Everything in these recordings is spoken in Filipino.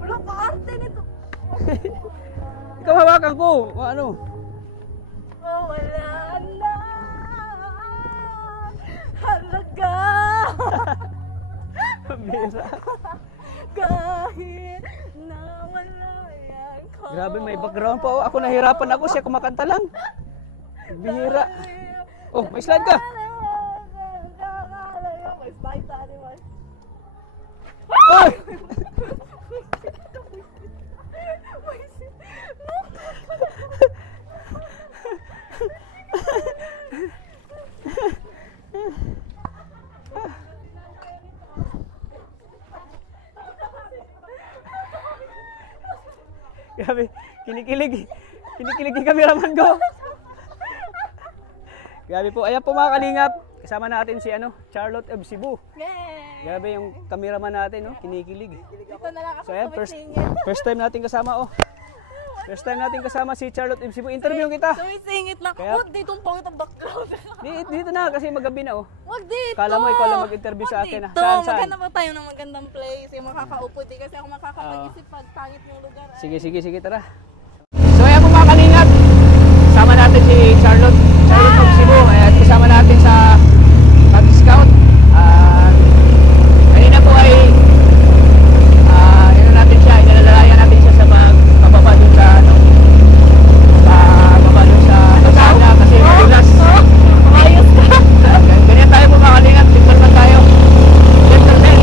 Wala ka arte nito. Ikaw hawakan ko. Ano? Oh, wala na. Halaga. Bira. Kahit na wala yan ko. Grabe, may background pa. Oh, ako nahirapan ako. Siya kumakanta lang. Bira. Oh, may slide ka. May slide ka, di ba? Ay! Grabe, kinikilig. Kinikilig yung cameraman ko. Grabe po. Ayan po mga kalingap. Kasama natin si Charlotte of Cebu. Yay! Grabe yung cameraman natin, no? Kinikilig. Dito na lang ako So ayan, sumisingit. first time natin kasama, oh. First time natin kasama si Charlotte of Cebu. Interview kita. Sumisingit lang Kaya- ako. Dito ang pangit ang background. Dito na kasi magabi na, oh. Wag dito. Kala mo ikaw lang mag-interview sa akin, ah. Dito. Saan, saan? Maghanap pa tayo ng magandang place. Yung makakaupo. Di kasi ako makakapag-isip pag pangit yung lugar. Ay. Sige, tara. So ayan po mga kalingap. Kasama natin si Charlotte of Cebu. Ayan, kasama natin sa pag-scout. Kanina po ay natin siya, inalalayan natin siya sa pababa dun sa pababa dun sa Lazada kasi madulas. Ayos ka. Ganyan tayo po mga kalingap. Gentleman tayo. Gentleman.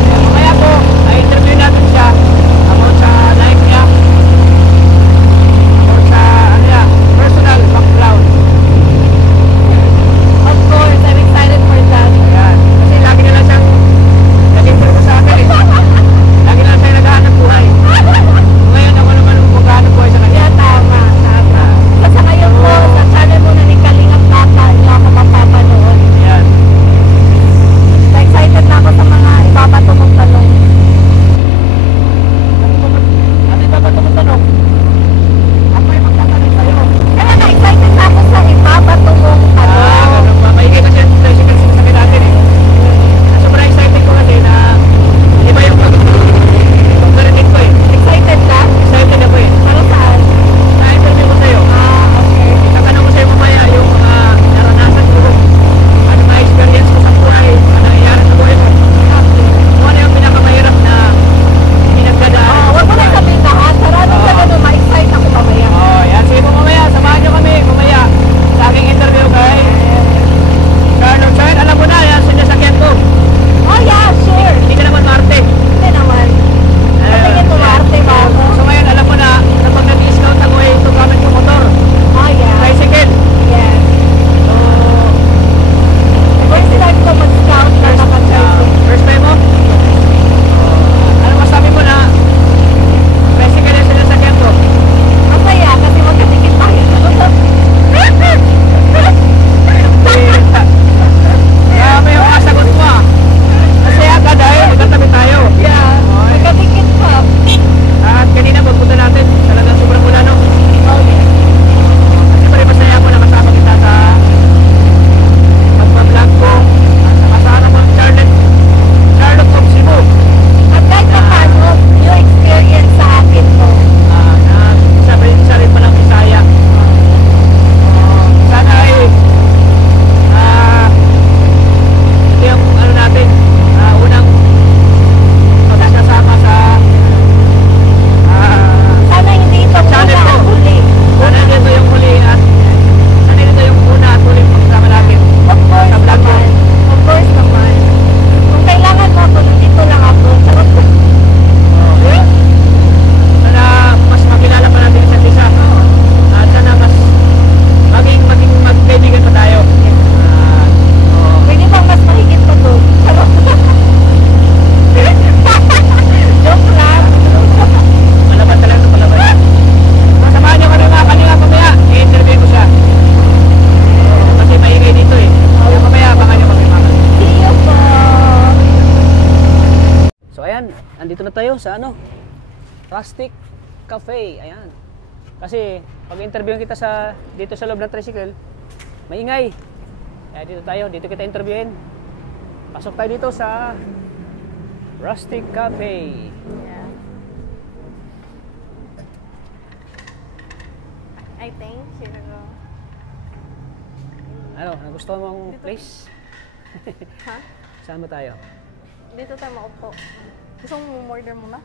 Ayan, mamaya po ay interview natin siya about sa life niya. About sa personal background. Of course, I'm excited for that. Ayan. Kasi lagi na lang siyang nag-interview sa akin. Lagi na lang siyang naghahanap buhay. Ngayon ako naman ang maghahanap buhay sa kanya. Yeah, tama. Kasi ngayon po, sa channel mo na ni Kalingap Tata, hindi ako mapapanood. Ayan. Excited na ako sa mga ibabato mong tanong. Ano ba ba itong tanong? Ako ay magtatanong sa'yo. Kaya na-excited na ako sa ibabato mong tanong. Ganun ba? Maigay kasi ang tricycle sa sakin natin eh. Sobrang excited ko kasi na iba yung pag-narinig ko eh. Excited ka? Excited ako eh. Para saan? Na-interview ko sa'yo. Okay. Itatanong ko sa'yo mamaya yung mga naranasan ko. Ano mga experience ko sa buhay. Ano nangyayari sa buhay mo. Kung ano yung pinakamahirap na pinagdadaan. Huwag mo na sabihin lahat. Sarado ka na ma-excite ako mamaya. Oh, yan. Sige po mamaya. Samahan nyo kami mamaya sa aking interview kay Carlo. So yun, alam mo na yan. Sinasakyan ko. Oh yeah, sure. Hindi ka naman maarte. Hindi naman. Tingin mo maarte ba ako? So ngayon, alam mo na pag nag-scout ako eh, ito gamit yung motor. Oh yeah. Tricycle. Yes. So, First time ko mag-scout na naka-tricycle. first time mo? Ano masabi mo na tricycle yung sinasakyan ko? Masaya kasi magkatikit tayo. Grabe yung mga sagot mo ah. Masaya ka dahil magkatabi tayo. Yeah. Magkatikit pa. At kanina pagpunta natin, talagang sobrang mula no? Oh yeah. Siyempre masaya ako na kasama kita sa pagpa-vlog ko. Sa kasama ko Charlotte of Cebu. At kahit na paano, yung experience sa akin to. Isa rin palang Bisaya. Sana ay ito yung ano natin, unang magkasama sa Sana hindi ito channel muna ko. ang huli. Sana dito yung huli at sana dito yung una at huli magkasama natin. Of course Sa vlog ko. naman. Of course naman. Kung kailangan mo ako, nandito lang ako. Charot. Sana mas makilala pa natin isa't isa. At sana mas maging magkaibigan pa tayo. Pwede bang mas mahigit pa to? Charot. Joke lang. Malaban talaga ito, malaban. Samahan nyo kami mga kanila mamaya. I-interview ko siya. Kasi maingay dito eh. Kaya mamaya abangan nyo kami mga kanila. See you po. So ayan, andito na tayo sa Rustic Cafe. Ayan. Kasi pag interviewin kita dito sa loob ng tricycle, maingay. Kaya dito tayo, dito kita interviewin. Pasok tayo dito sa Rustic Cafe. Yeah. I think, Ano, nagustuhan mo ang place? Ha? Saan ba tayo? Dito tayo maupo. Gusto mo order muna?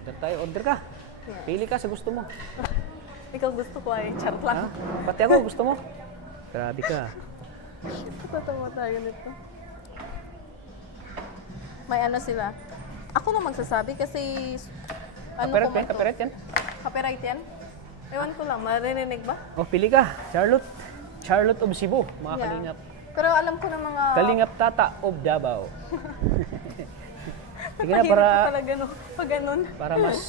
Order tayo, order ka. Yeah. Pili ka sa gusto mo. Ikaw gusto ko ay chat lang. Ha? Pati ako, gusto mo? Grabe ka. Tatawa tayo nito. May ano sila. Ako na magsasabi kasi ano Copyright ko yan? Copyright yan? Copyright yan? Ewan ko lang, maririnig ba? Oh, pili ka. Charlotte. Charlotte of Cebu, mga Yeah. kalingap. Pero alam ko na mga... Kalingap Tata of Davao. Sige na, Mahirap para, ka talaga, no? Pag ganun. para mas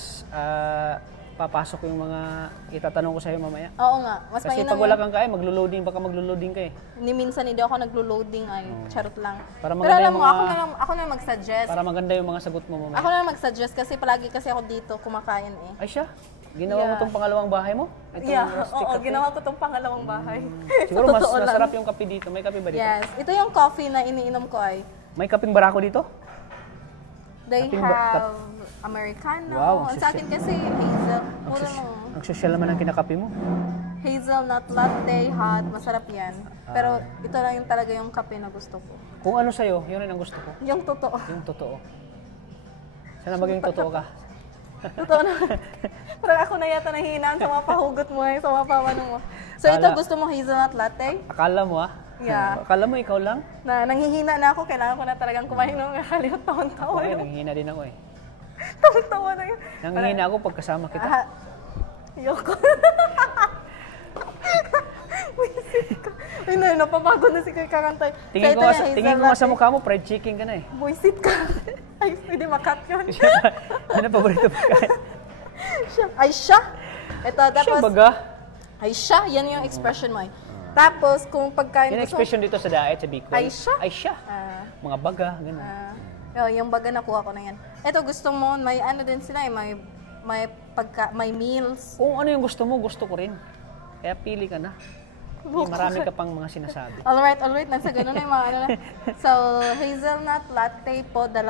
papasok yung mga itatanong ko sa'yo mamaya. Oo nga. Mas Kasi mainam pag wala yun. kang kaya, maglo-loading, baka maglo-loading ka eh. Ni minsan hindi ako naglo-loading ay charot lang. Para Pero maganda alam yung mo, mga- ako na mag-suggest. Para maganda yung mga sagot mo mamaya. Ako na mag-suggest kasi palagi kasi ako dito kumakain eh. Ay siya, ginawa mo Yeah. tong pangalawang bahay mo? Itong Yeah, rustic oo, cafe? ginawa ko tong pangalawang bahay. Siguro Sa mas totoo lang. masarap yung kape dito. May kape ba dito? Yes. Ito yung coffee na iniinom ko ay. May kapeng barako dito? They Kaping ba- have Americano. Wow, ang Sa akin kasi hazel. Puro Ang social naman ang kinakape mo. hazelnut latte, hot. Masarap yan. Pero ito lang yung talaga yung kape na gusto ko. Kung ano sa'yo, yun rin ang gusto ko. Yung totoo. Yung totoo. Sana maging totoo ka. Totoo na. Parang ako na yata nahihinaan sa mga pahugot mo sa mga pamano mo. So ito Kala- gusto mo hazelnut latte? Akala mo ah. Yeah. Akala mo ikaw lang? Na nanghihina na ako. Kailangan ko na talagang kumain ng kakalimot taon-taon. Okay, nanghihina din ako eh. Taon-taon na yun. Nanghihina ako pag kasama kita. Ah, Yoko. Wisit ka. Ay na, napapagod na si Kuya Kakantay. Tingin ko nga sa mukha mo, fried chicken ka na eh. Buisit ka. Ay, pwede makat yun. Ano paborito pa kaya? Siya. Ay, siya. Ito, Siya tapos, baga? ay, siya. Yan yung expression mo. eh. Tapos, kung pagkain Yung expression dito sa Daet, sa Bicol. Ay, siya? Ay siya. Mga baga, gano'n. Yung baga nakuha ko na yan. Ito, gusto mo, may ano din sila eh, may meals. Kung ano yung gusto mo, gusto ko rin. Kaya pili ka na. Marami ka pang mga sinasabi. Alright. Nasa ganun na yung mga ano na. So, hazelnut latte po, 2.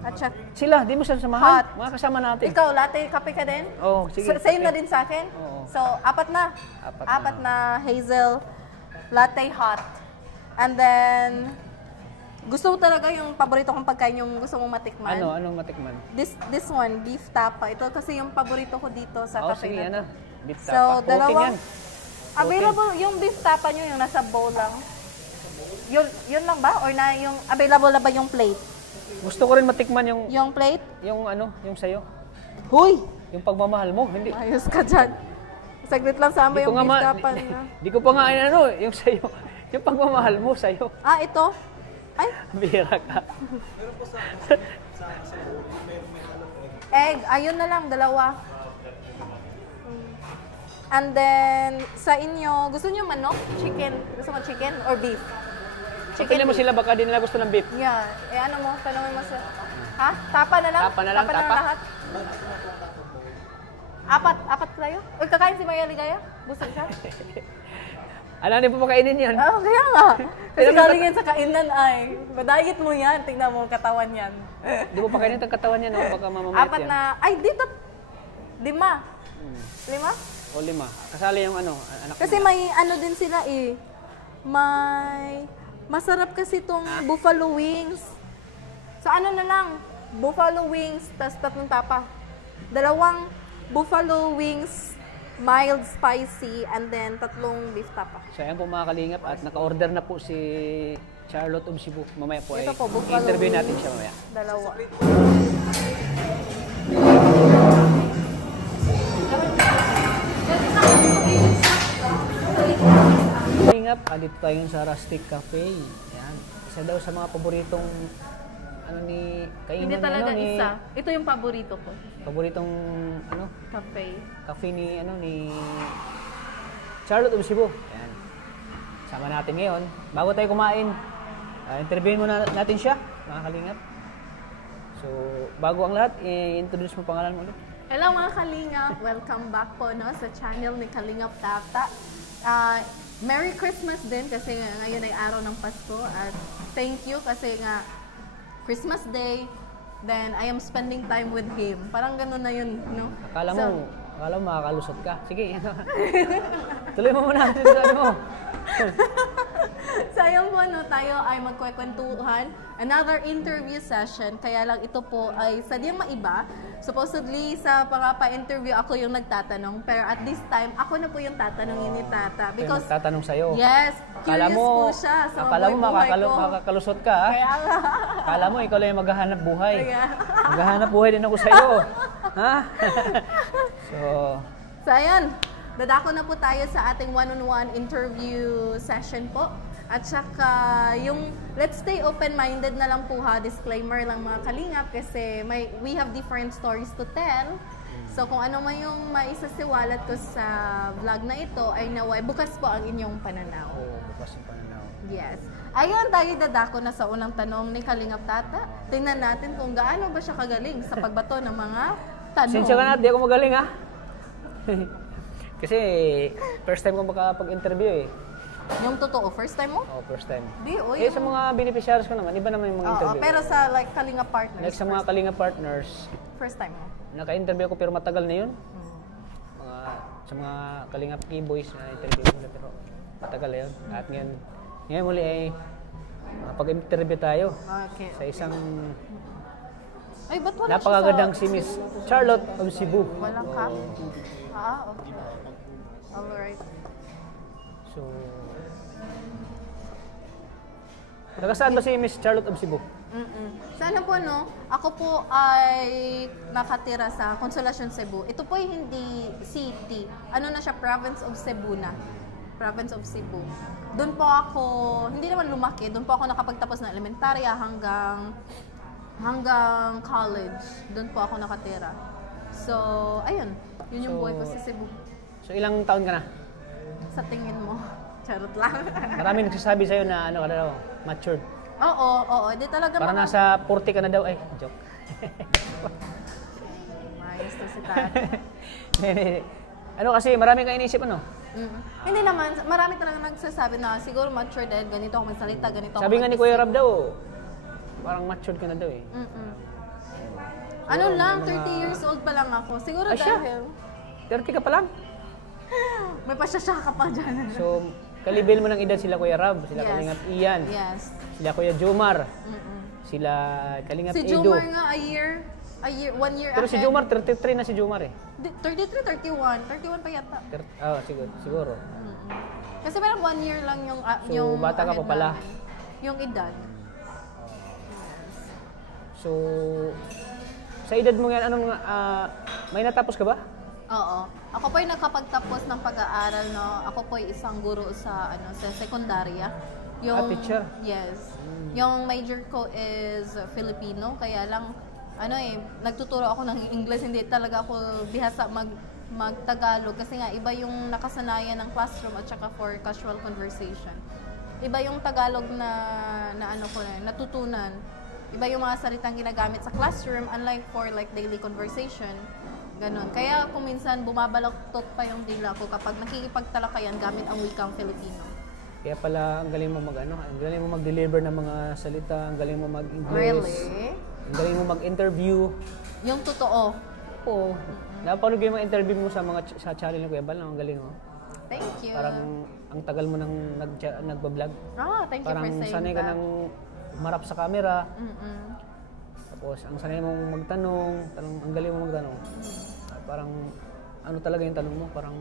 At saka, Sila, di mo sila samahan. Hot. Mga kasama natin. ikaw, latte, kape ka din? Oo, sige. Same na kape. din sa akin? Oo. So, 4 na. Apat na hazel latte hot. And then, gusto mo talaga yung paborito kong pagkain, yung gusto mong matikman? Anong matikman? This one, beef tapa. Ito kasi yung paborito ko dito sa cafe Sige, na to. Beef So, tapa. Protein dalawang, yan. available, yung beef tapa nyo, yung nasa bowl lang. Yun lang ba? Or na yung, available na ba yung plate? Gusto ko rin matikman yung, Yung plate? yung sa'yo. Huy! Yung pagmamahal mo. Hindi. Ayos ka dyan. Saglit lang sa Di yung ko nga beef tapa na. Di ko pa nga yung sa'yo. Yung pagmamahal mo sa'yo. Ah, ito? Ay, Bira ka. egg. Ayun na lang, 2. And then, sa inyo, gusto niyo manok? Chicken? Gusto mo chicken or beef? Pili mo sila, baka din nila gusto ng beef. Yeah. Ano mo? Tanongin mo sa... Ha? Tapa na lang? Tapa na lang, tapa. lahat? 4 tayo? Uy, kakain si Maria Ligaya? Busog siya? Ano, hindi pa pakainin yun. Ah, kaya nga. Kasi Pero galing yan sa kainan ay. Madayit mo yan. Tingnan mo, katawan yan. Di mo pakainin ang katawan niya, no? Baka mamamayat 4 yan. na... Ay, dito. 5. 5? O 5. Kasali yung anak Kasi mo. may ano din sila eh. Masarap kasi itong buffalo wings. So ano na lang, buffalo wings, tas 3 tapa. 2 buffalo wings, mild spicy, and then 3 beef tapa. So ayan po mga kalingap at naka-order na po si Charlotte of Cebu. Mamaya po Ito ay po, buffalo interview wings. natin siya mamaya. 2. Kalingap, dito tayo sa Rustic Cafe. Ayan. Isa daw sa mga paboritong kainan Hindi talaga ni isa. Ito yung paborito ko. paboritong Cafe. cafe ni Charlotte of Cebu. Ayan. Sama natin ngayon. Bago tayo kumain, interviewin muna natin siya, mga kalingap. So, bago ang lahat, i-introduce mo pangalan mo ulit. Hello mga Kalingap! Welcome back po sa channel ni Kalingap Tata. Merry Christmas din kasi ngayon ay araw ng Pasko at thank you kasi nga Christmas Day, then I am spending time with him. Parang gano'n na yun, no? Akala mo makakalusot ka. Sige, tuloy mo muna. Ano mo? So ayun po, no, tayo ay magkwekwentuhan. Another interview session. Kaya lang ito po ay sadyang maiba. Supposedly, sa pa-interview ako yung nagtatanong. Pero at this time, ako na po yung tatanungin ni Tata. Because magtatanong sa'yo. Yes, curious po siya. So, akala mo makakalusot ka, ha? Kaya nga. Akala mo, ikaw lang yung maghahanap buhay. Kaya. Maghahanap buhay din ako sa'yo. Ha? So, ayan. Dadako na po tayo sa ating one-on-one interview session po. At saka, yung let's stay open-minded na lang po ha. Disclaimer lang mga kalingap kasi we have different stories to tell. So, kung ano man yung maisasiwalat ko sa vlog na ito ay naway bukas po ang inyong pananaw. Oo, bukas yung pananaw. Yes. Ayun, tayo dadako na sa unang tanong ni Kalingap Tata. Tingnan natin kung gaano ba siya kagaling sa pagbato ng mga tanong. Sinsya ka na, di ako magaling ha. Kasi first time ko makapag-interview eh. Yung totoo, first time mo? Oo, first time. Sa Yung mga beneficiaries ko naman, iba naman yung mga interview. Pero sa like Kalingap partners? Like sa mga Kalingap partners, first time mo? naka-interview ko pero matagal na yun. Sa mga Kalingap K-boys na interview ko na pero matagal na yun. At ngayon muli ay pag-interview tayo sa isang ay, ba't wala napakagandang si Miss Charlotte of Cebu. Walang copy? Okay. Alright. So, taga-saan ba si Miss Charlotte of Cebu? Sana po, no? Ako po ay nakatira sa Consolacion, Cebu. Ito po ay hindi city. Ano na siya? Province of Cebu na. Province of Cebu. Doon po ako, hindi naman lumaki, doon po ako nakapagtapos ng elementarya hanggang college. Doon po ako nakatira. So, ayun. Yun yung buhay ko sa Cebu. So, ilang taon ka na? Sa tingin mo. Charot lang. Marami nagsasabi sa'yo na ano ka na daw, matured. Oo. Di talaga Para nasa 40 ka na daw. Ay, joke. Mayos to si Tata. Ano kasi, marami kang inisip ano? Hindi naman, marami talaga nagsasabi na siguro matured dahil ganito ako magsalita, ganito ako Sabi nga ni Kuya Rab daw, parang matured ka na daw eh. Ano lang, 30 years old pa lang ako. Siguro dahil 30 ka pa lang? may pasyasya ka pa dyan. So, kalibil mo ng edad sila Kuya Rab, sila Kalingap Ian, sila Kuya Jomar, sila Kalingap Edo. Si Jomar nga, 1 year Pero ahead. si Jomar, 33 na si Jomar eh. 33, 31. 31 pa yata. Siguro. Kasi parang 1 year lang yung So, bata ka pa pala. Yung edad. So, sa edad mo yan, may natapos ka ba? Oo. Ako po ay nakapagtapos ng pag-aaral, no. Ako po ay isang guro sa sa sekundarya. Teacher? Yes. Yung major ko is Filipino, kaya lang nagtuturo ako ng English, hindi talaga ako bihasa mag-Tagalog kasi nga iba yung nakasanayan ng classroom at saka for casual conversation. Iba yung Tagalog na natutunan. Iba yung mga salitang ginagamit sa classroom unlike for like daily conversation. Ganon. Kaya kung minsan bumabalaktot pa yung dila ko kapag nakikipagtalakayan gamit ang wikang Filipino. Kaya pala ang galing mo ang galing mo mag-deliver ng mga salita, ang galing mo mag-English. Really? Ang galing mo mag-interview. Yung totoo. Oo. Napanood ko yung mga interview mo sa channel ni Kuya Bal, ang galing mo. Thank you. Parang ang tagal mo nang nagba-vlog. Thank you Parang for saying sanay ka that. nang marap sa camera. Tapos ang sanay mong magtanong, ang galing mo magtanong. Parang ano talaga yung tanong mo, parang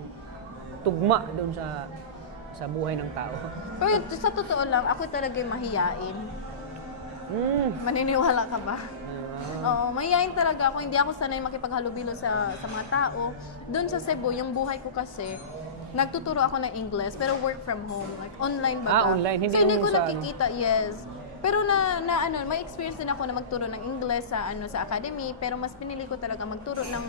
tugma doon sa buhay ng tao. Pero sa totoo lang, ako talaga yung mahiyain. Maniniwala ka ba? Oo, mahihayin talaga ako. Hindi ako sanay makipaghalubilo sa mga tao. Doon sa Cebu, yung buhay ko kasi, nagtuturo ako ng English, pero work from home. Like, online ba? Online. Hindi ko nakikita, yes. Pero may experience din ako na magturo ng English sa academy, pero mas pinili ko talaga magturo ng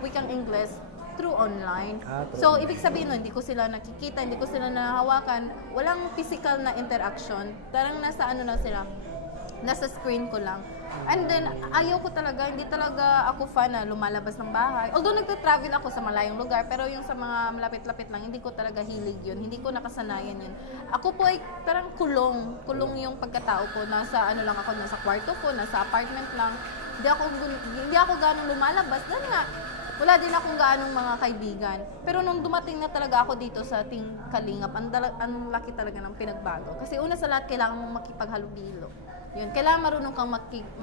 wikang English through online. So, ibig sabihin nun, hindi ko sila nakikita, hindi ko sila nahawakan, walang physical na interaction. Tarang nasa lang sila, nasa screen ko lang. And then, ayaw ko talaga, hindi talaga ako fan na lumalabas ng bahay. Although nagta-travel ako sa malayong lugar, pero yung sa mga malapit-lapit lang, hindi ko talaga hilig yun. Hindi ko nakasanayan yun. Ako po ay parang kulong. Kulong yung pagkatao ko. Nasa ano lang ako, nasa kwarto ko, nasa apartment lang. Hindi ako ganong lumalabas. Dahil nga, wala din akong gaanong mga kaibigan. Pero nung dumating na talaga ako dito sa ating Kalingap, ang laki talaga ng pinagbago. Kasi una sa lahat, kailangan mong makipaghalubilo. Yun, kailangan marunong kang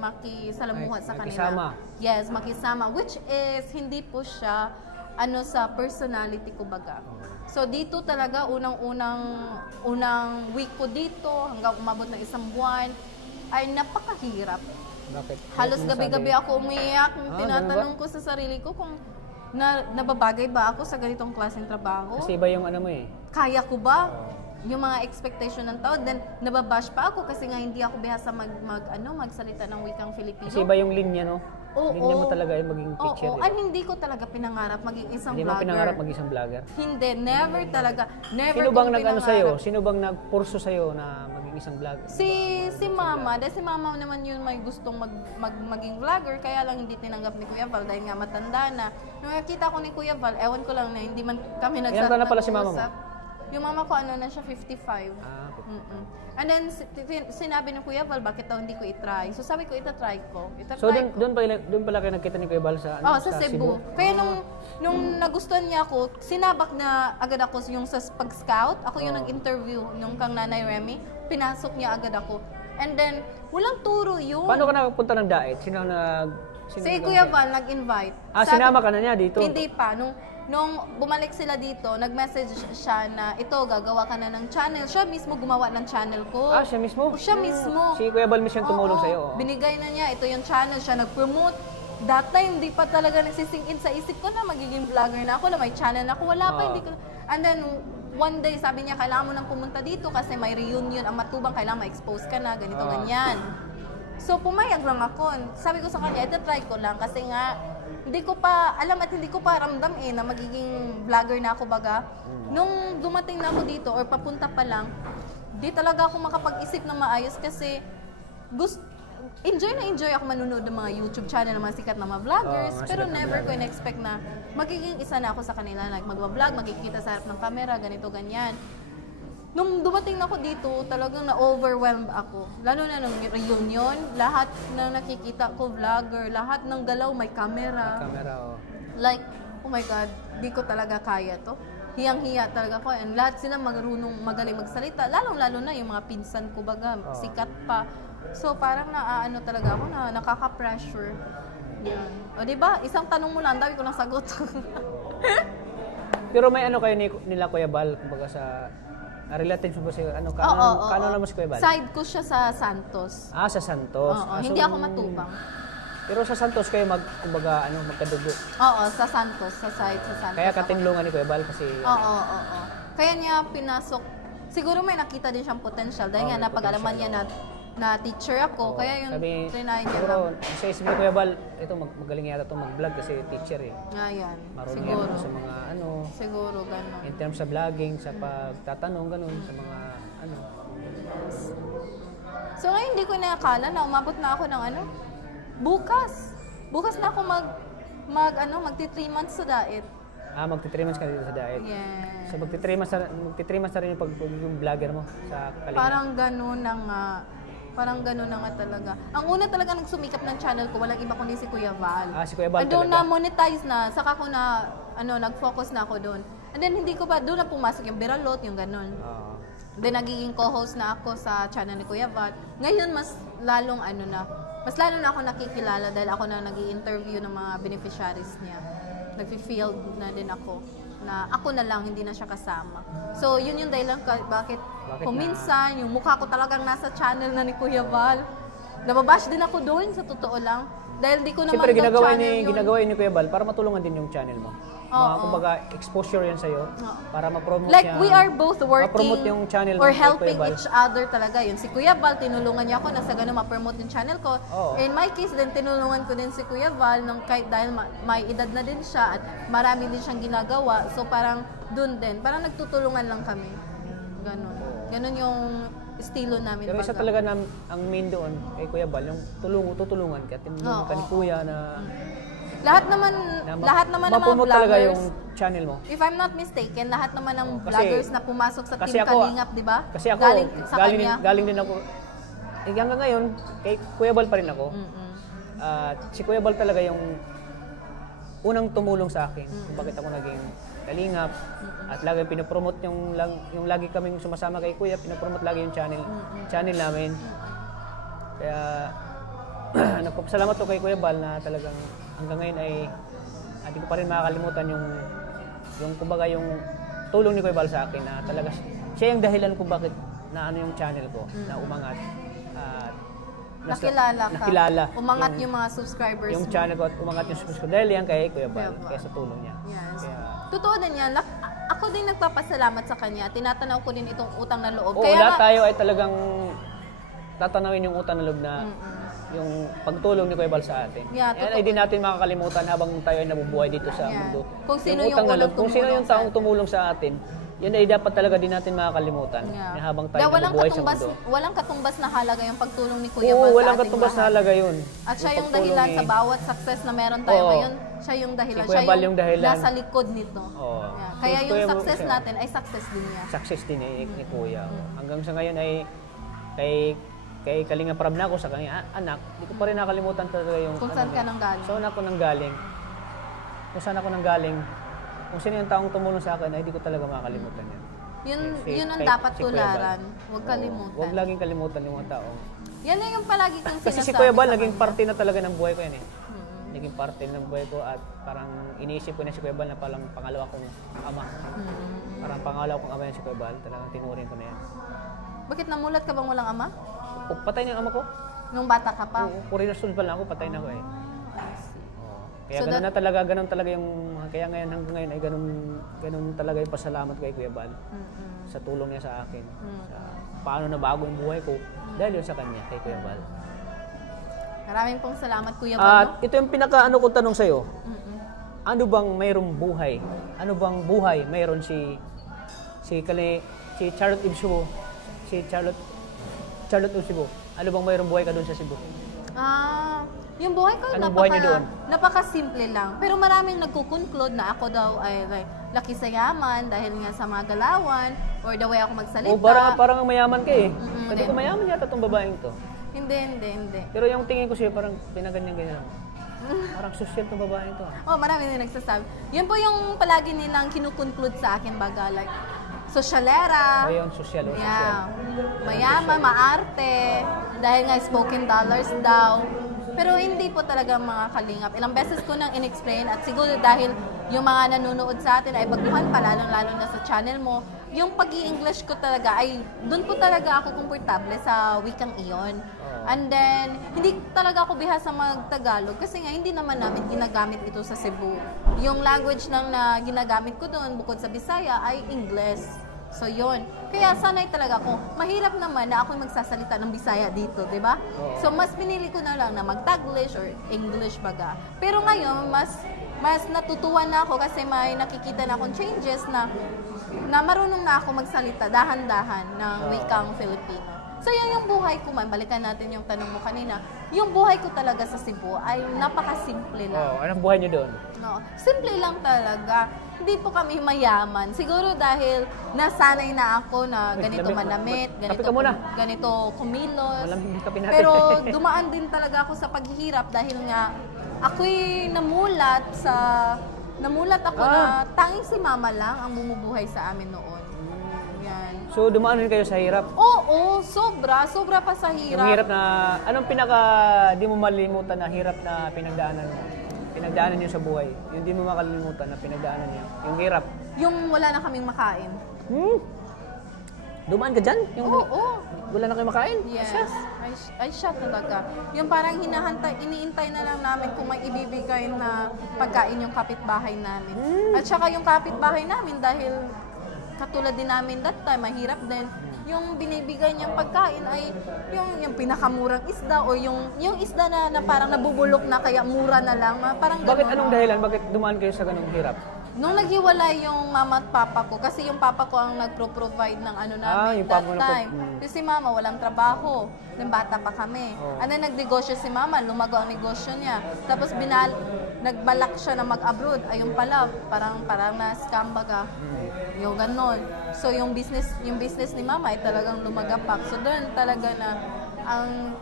makisalamuha sa kanila. Makisama. Yes, makisama. Which is, hindi po siya sa personality ko baga. So dito talaga, unang week ko dito, hanggang umabot ng isang buwan, ay napakahirap. Bakit? Halos gabi-gabi ako umiiyak. Tinatanong ganun ko sa sarili ko kung nababagay ba ako sa ganitong klaseng trabaho? Kasi iba yung ano mo eh. Kaya ko ba? Yung mga expectation ng tao, then nababash pa ako kasi nga hindi ako bihasa magsalita ng wikang Filipino. Kasi iba yung linya, no? Oo, linya mo talaga yung maging teacher. Oo, ay hindi ko talaga pinangarap maging isang Hindi vlogger. mo pinangarap maging isang vlogger? Hindi, never talaga. Never Sino bang kong nag-ano sa'yo? pinangarap. Sino bang nagpurso sa'yo na maging isang vlogger? Si mama, dahil si mama naman yun may gustong maging vlogger, kaya lang hindi tinanggap ni Kuya Val dahil nga matanda na. Nung nakita ko ni Kuya Val, ewan ko lang na hindi man kami Ilan taon na pala si mama mo? Yung mama ko na siya 55. Ah, okay. And then sinabi ni Kuya Val, bakit daw hindi ko i-try? So sabi ko, itatry ko. So doon pala kayo nagkita ni Kuya Val sa sa Cebu. Kaya nung nagustuhan niya ako, sinabak na agad ako yung sa pag-scout. Ako yung nag-interview nung kang Nanay Remy. Pinasok niya agad ako. And then, walang turo yun. Paano ka nakapunta ng Daet? Sino Si Kuya Val nag-invite. Sinama ka na niya dito? Hindi pa. Nung bumalik sila dito, nag-message siya na ito, gagawa ka na ng channel. Siya mismo gumawa ng channel ko. Siya mismo? Siya mismo. Si Kuya Val mismo yung tumulong sa'yo? Binigay na niya, ito yung channel, siya nag-promote. That time, hindi pa talaga nagsising in sa isip ko na magiging vlogger na ako, na may channel na ako. Wala pa, hindi ko. And then, one day, sabi niya, kailangan mo nang pumunta dito kasi may reunion, ang Matubang, kailangan ma-expose ka na, ganito, ganyan. So, pumayag lang ako. Sabi ko sa kanya, ito try ko lang kasi nga, hindi ko pa alam at hindi ko pa ramdam na magiging vlogger na ako baga. Nung dumating na ako dito or papunta pa lang, di talaga ako makapag-isip ng maayos kasi enjoy ako manonood ng mga YouTube channel ng mga sikat na mga vloggers, pero never ko in-expect na magiging isa na ako sa kanila, like magbablog, magkikita sa harap ng camera, ganito, ganyan. Nung dumating na ako dito, talagang na-overwhelmed ako. Lalo na nung reunion, lahat na nakikita ko, vlogger, lahat ng galaw may camera. Like, oh my God, di ko talaga kaya to. Hiyang-hiya talaga ko. And lahat sila magaling magsalita. Lalong-lalo na yung mga pinsan ko baga, sikat pa. So, parang naaano talaga ako na nakaka-pressure. Yan. O, diba? Isang tanong mo lang, dami ko lang sagot. Pero may ano kayo nila Kuya Val, kumbaga sa relatives mo ba siya? Kano naman si Kuya Val? Side ko siya sa Santos. Sa Santos. Hindi ako Matubang. Pero sa Santos kayo magkadugo? Oo, sa Santos, sa side sa Santos. Kaya katinglungan ni Kuya Val kasi... Oo. Kaya niya pinasok, siguro may nakita din siyang potential dahil nga napag-alaman niya na teacher ako, kaya yung trinay niya siguro, sa isip ni Kuya Val, ito magaling yata itong mag-vlog kasi teacher eh. Yan. Marunong Siguro. sa mga Siguro, gano'n. in terms sa vlogging, sa pagtatanong, gano'n, sa mga So ngayon, hindi ko inaakala na umabot na ako ng bukas. Bukas na ako magti 3 months sa Daet. Magti-3 months ka dito sa Daet. Yeah. So magti-3 months na rin yung vlogger mo sa Kalingap. Parang gano'n na nga. Parang gano'n na nga talaga. Ang una talaga nagsumikap ng channel ko, walang iba kundi si Kuya Val. Si Kuya Val doon talaga. na monetize na, saka ko na, nag-focus na ako doon. And then hindi ko ba, doon na pumasok yung Biralot, yung gano'n. Then nagiging co-host na ako sa channel ni Kuya Val. Ngayon mas lalo na ako nakikilala dahil ako na nag-i-interview ng mga beneficiaries niya. Nag-field na din ako. Na ako na lang, hindi na siya kasama. So, yun yung dahilan bakit kung minsan, yung mukha ko talagang nasa channel na ni Kuya Val. Nababash din ako doon, sa totoo lang. Dahil di ko naman siyempre, ginagawa ni Kuya Val para matulungan din yung channel mo. Kumbaga, exposure yan sa'yo para ma-promote like, we are both working yung channel or helping each other talaga yun. Si Kuya Val, tinulungan niya ako na sa ganun ma-promote yung channel ko. In my case, din tinulungan ko din si Kuya Val dahil may edad na din siya at marami din siyang ginagawa. So, parang dun din. Parang nagtutulungan lang kami. Ganun yung estilo namin. Pero isa talaga ang main doon kay Kuya Bal, yung tutulungan ka, tinulungan ka ni Kuya na lahat naman ng mga ma-promote talaga vloggers, yung channel mo. if I'm not mistaken, lahat naman ng Kasi- vloggers na pumasok sa kasi Team ako- Kalingap, di ba? Kasi ako, galing sa kanya. galing din ako, hanggang ngayon, kay Kuya Bal pa rin ako. At si Kuya Bal talaga yung unang tumulong sa akin kung bakit ako naging Kalingap. At lagi pinopromote yung lagi kaming sumasama kay Kuya, pinopromote lagi yung channel namin. Kaya nagpapasalamat ko kay Kuya Bal na talagang hanggang ngayon ay hindi ko pa rin makakalimutan yung kumbaga yung tulong ni Kuya Bal sa akin na talaga siya yung dahilan kung bakit na yung channel ko na umangat at nakilala Umangat yung mga subscribers yung mo. channel ko at umangat yung subscribers ko dahil yan kay Kuya Bal kaya sa tulong niya. Yes. Kaya, Totoo din yan. Ako din nagpapasalamat sa kanya. Tinatanaw ko din itong utang na loob. oo, lahat tayo ay talagang tatanawin yung utang na loob na yung pagtulong ni Kuya Bal sa atin. Yeah, Yan ay di natin makakalimutan habang tayo ay nabubuhay dito sa mundo. Kung sino yung utang na unang loob, kung sino yung tumulong taong tumulong sa atin, yan ay dapat talaga din natin makakalimutan na habang tayo nabubuhay sa mundo. Walang katumbas na halaga yung pagtulong ni Kuya Bal Oo, sa walang ating katumbas na lahat. halaga yun. At siya yung pagtulong dahilan sa bawat success na meron tayo Oo. ngayon. Siya yung dahilan. Si Kuya Siya Bal yung dahilan. nasa likod nito. Oo. Yeah. Kaya Si yung Kuya Bal success siya. natin ay success din niya. Success din ni Kuya. Hanggang sa ngayon ay kay Kalinga Prab na ako sa kanyang anak, hindi ko pa rin nakalimutan talaga yung Kung saan ka nang galing. Saan ako nanggaling. Kung saan ako nanggaling. Kung sino yung taong tumulong sa akin, ay hindi ko talaga makakalimutan yan. Yun ang Kay- dapat si Kuya Bal. tularan. Huwag Oo, kalimutan. Huwag laging kalimutan yung mga tao. Yan na yung palagi kong sinasabi. Kasi si Kuya Bal, sa naging kanya. parte na talaga ng buhay ko yan eh. Naging parte ng buhay ko at parang iniisip ko na si Kuya Bal na parang pangalawa kong ama. Parang pangalawa kong ama yan si Kuya Bal. Talagang tinurin ko na yan. Bakit namulat ka bang walang ama? Patay na yung ama ko. Nung bata ka pa? Korean student pa lang ako, patay na ako eh. Kaya So ganun talaga yung, kaya ngayon hanggang ngayon ay ganun talaga yung pasalamat kay Kuya Bal sa tulong niya sa akin. Sa paano nabago yung buhay ko dahil yun sa kanya, kay Kuya Bal. Maraming pong salamat, Kuya Bal. At ito yung pinaka-ano kong tanong sa'yo. Ano bang mayroong buhay? Ano bang buhay mayroon si Charlotte Ibsubo? Si Charlotte Ibsubo. Ano bang mayroong buhay ka doon sa Cebu? Yung buhay ko, Anong buhay niyo doon? napaka-simple lang. Pero maraming nagko-conclude na ako daw ay like, laki sa yaman dahil nga sa mga galawan or the way ako magsalita. O parang mayaman ka eh. Hindi ko mayaman yata itong babaeng to. Hindi. Pero yung tingin ko siya parang pinaganyan-ganyan. Parang social itong babaeng to. Marami din nagsasabi. Yun po yung palagi nilang kinukonclude sa akin baga like, sosyalera. O yun, social. Yeah. Mayaman, maarte. Dahil nga spoken dollars daw. Pero hindi po talaga mga kalingap. Ilang beses ko nang in-explain at siguro dahil yung mga nanonood sa atin ay baguhan pa, lalo na sa channel mo, yung pag-i-English ko talaga ay doon po talaga ako komportable sa wikang iyon. And then, hindi talaga ako bihasa mag-Tagalog kasi nga hindi naman namin ginagamit ito sa Cebu. Yung language lang na ginagamit ko doon bukod sa Bisaya ay English. So, yun. Kaya sanay talaga ako. Mahirap naman na ako magsasalita ng Bisaya dito, di ba? So, mas pinili ko na lang na mag-Taglish or English baga. Pero ngayon, mas natutuwa na ako kasi may nakikita na akong changes na marunong na ako magsalita dahan-dahan ng wikang Filipino. So, yun yung buhay ko man. Balikan natin yung tanong mo kanina. Yung buhay ko talaga sa Cebu ay napakasimple lang. Anong buhay niyo doon? No, simple lang talaga. Hindi po kami mayaman. Siguro dahil nasanay na ako na ganito manamit, ganito kumilos. Pero dumaan din talaga ako sa paghihirap dahil nga ako'y namulat ako na tanging si mama lang ang bumubuhay sa amin noon. Yan. So, dumaan rin kayo sa hirap? Oo, sobra pa sa hirap. Yung hirap na, anong di mo malimutan na hirap na pinagdaanan mo? Pinagdaanan niyo sa buhay. Yung di mo makalimutan na pinagdaanan niyo. Yung hirap. Yung wala na kaming makain. Dumaan ka dyan? Oo. Wala na kayo makain? Yes. Ay, siya talaga. Yung parang iniintay na lang namin kung may ibibigay na pagkain yung kapitbahay namin. At saka yung kapitbahay namin dahil katulad din namin that time, mahirap din. Yung binibigay niyang pagkain ay yung pinakamurang isda o yung isda na parang nabubulok na kaya mura na lang. Parang Bakit ganun. anong dahilan? Bakit dumaan kayo sa ganung hirap? Nung naghiwalay yung mama at papa ko, kasi yung papa ko ang nagpro-provide ng ano namin yung that papa mo time. Yung si mama, walang trabaho. Nung bata pa kami. And then nagnegosyo si mama, lumago ang negosyo niya. Tapos nagbalak siya na mag-abroad. Ayun pala, parang na-scam baga. Yung ganon. So yung business ni mama ay talagang lumagapak. So doon talaga na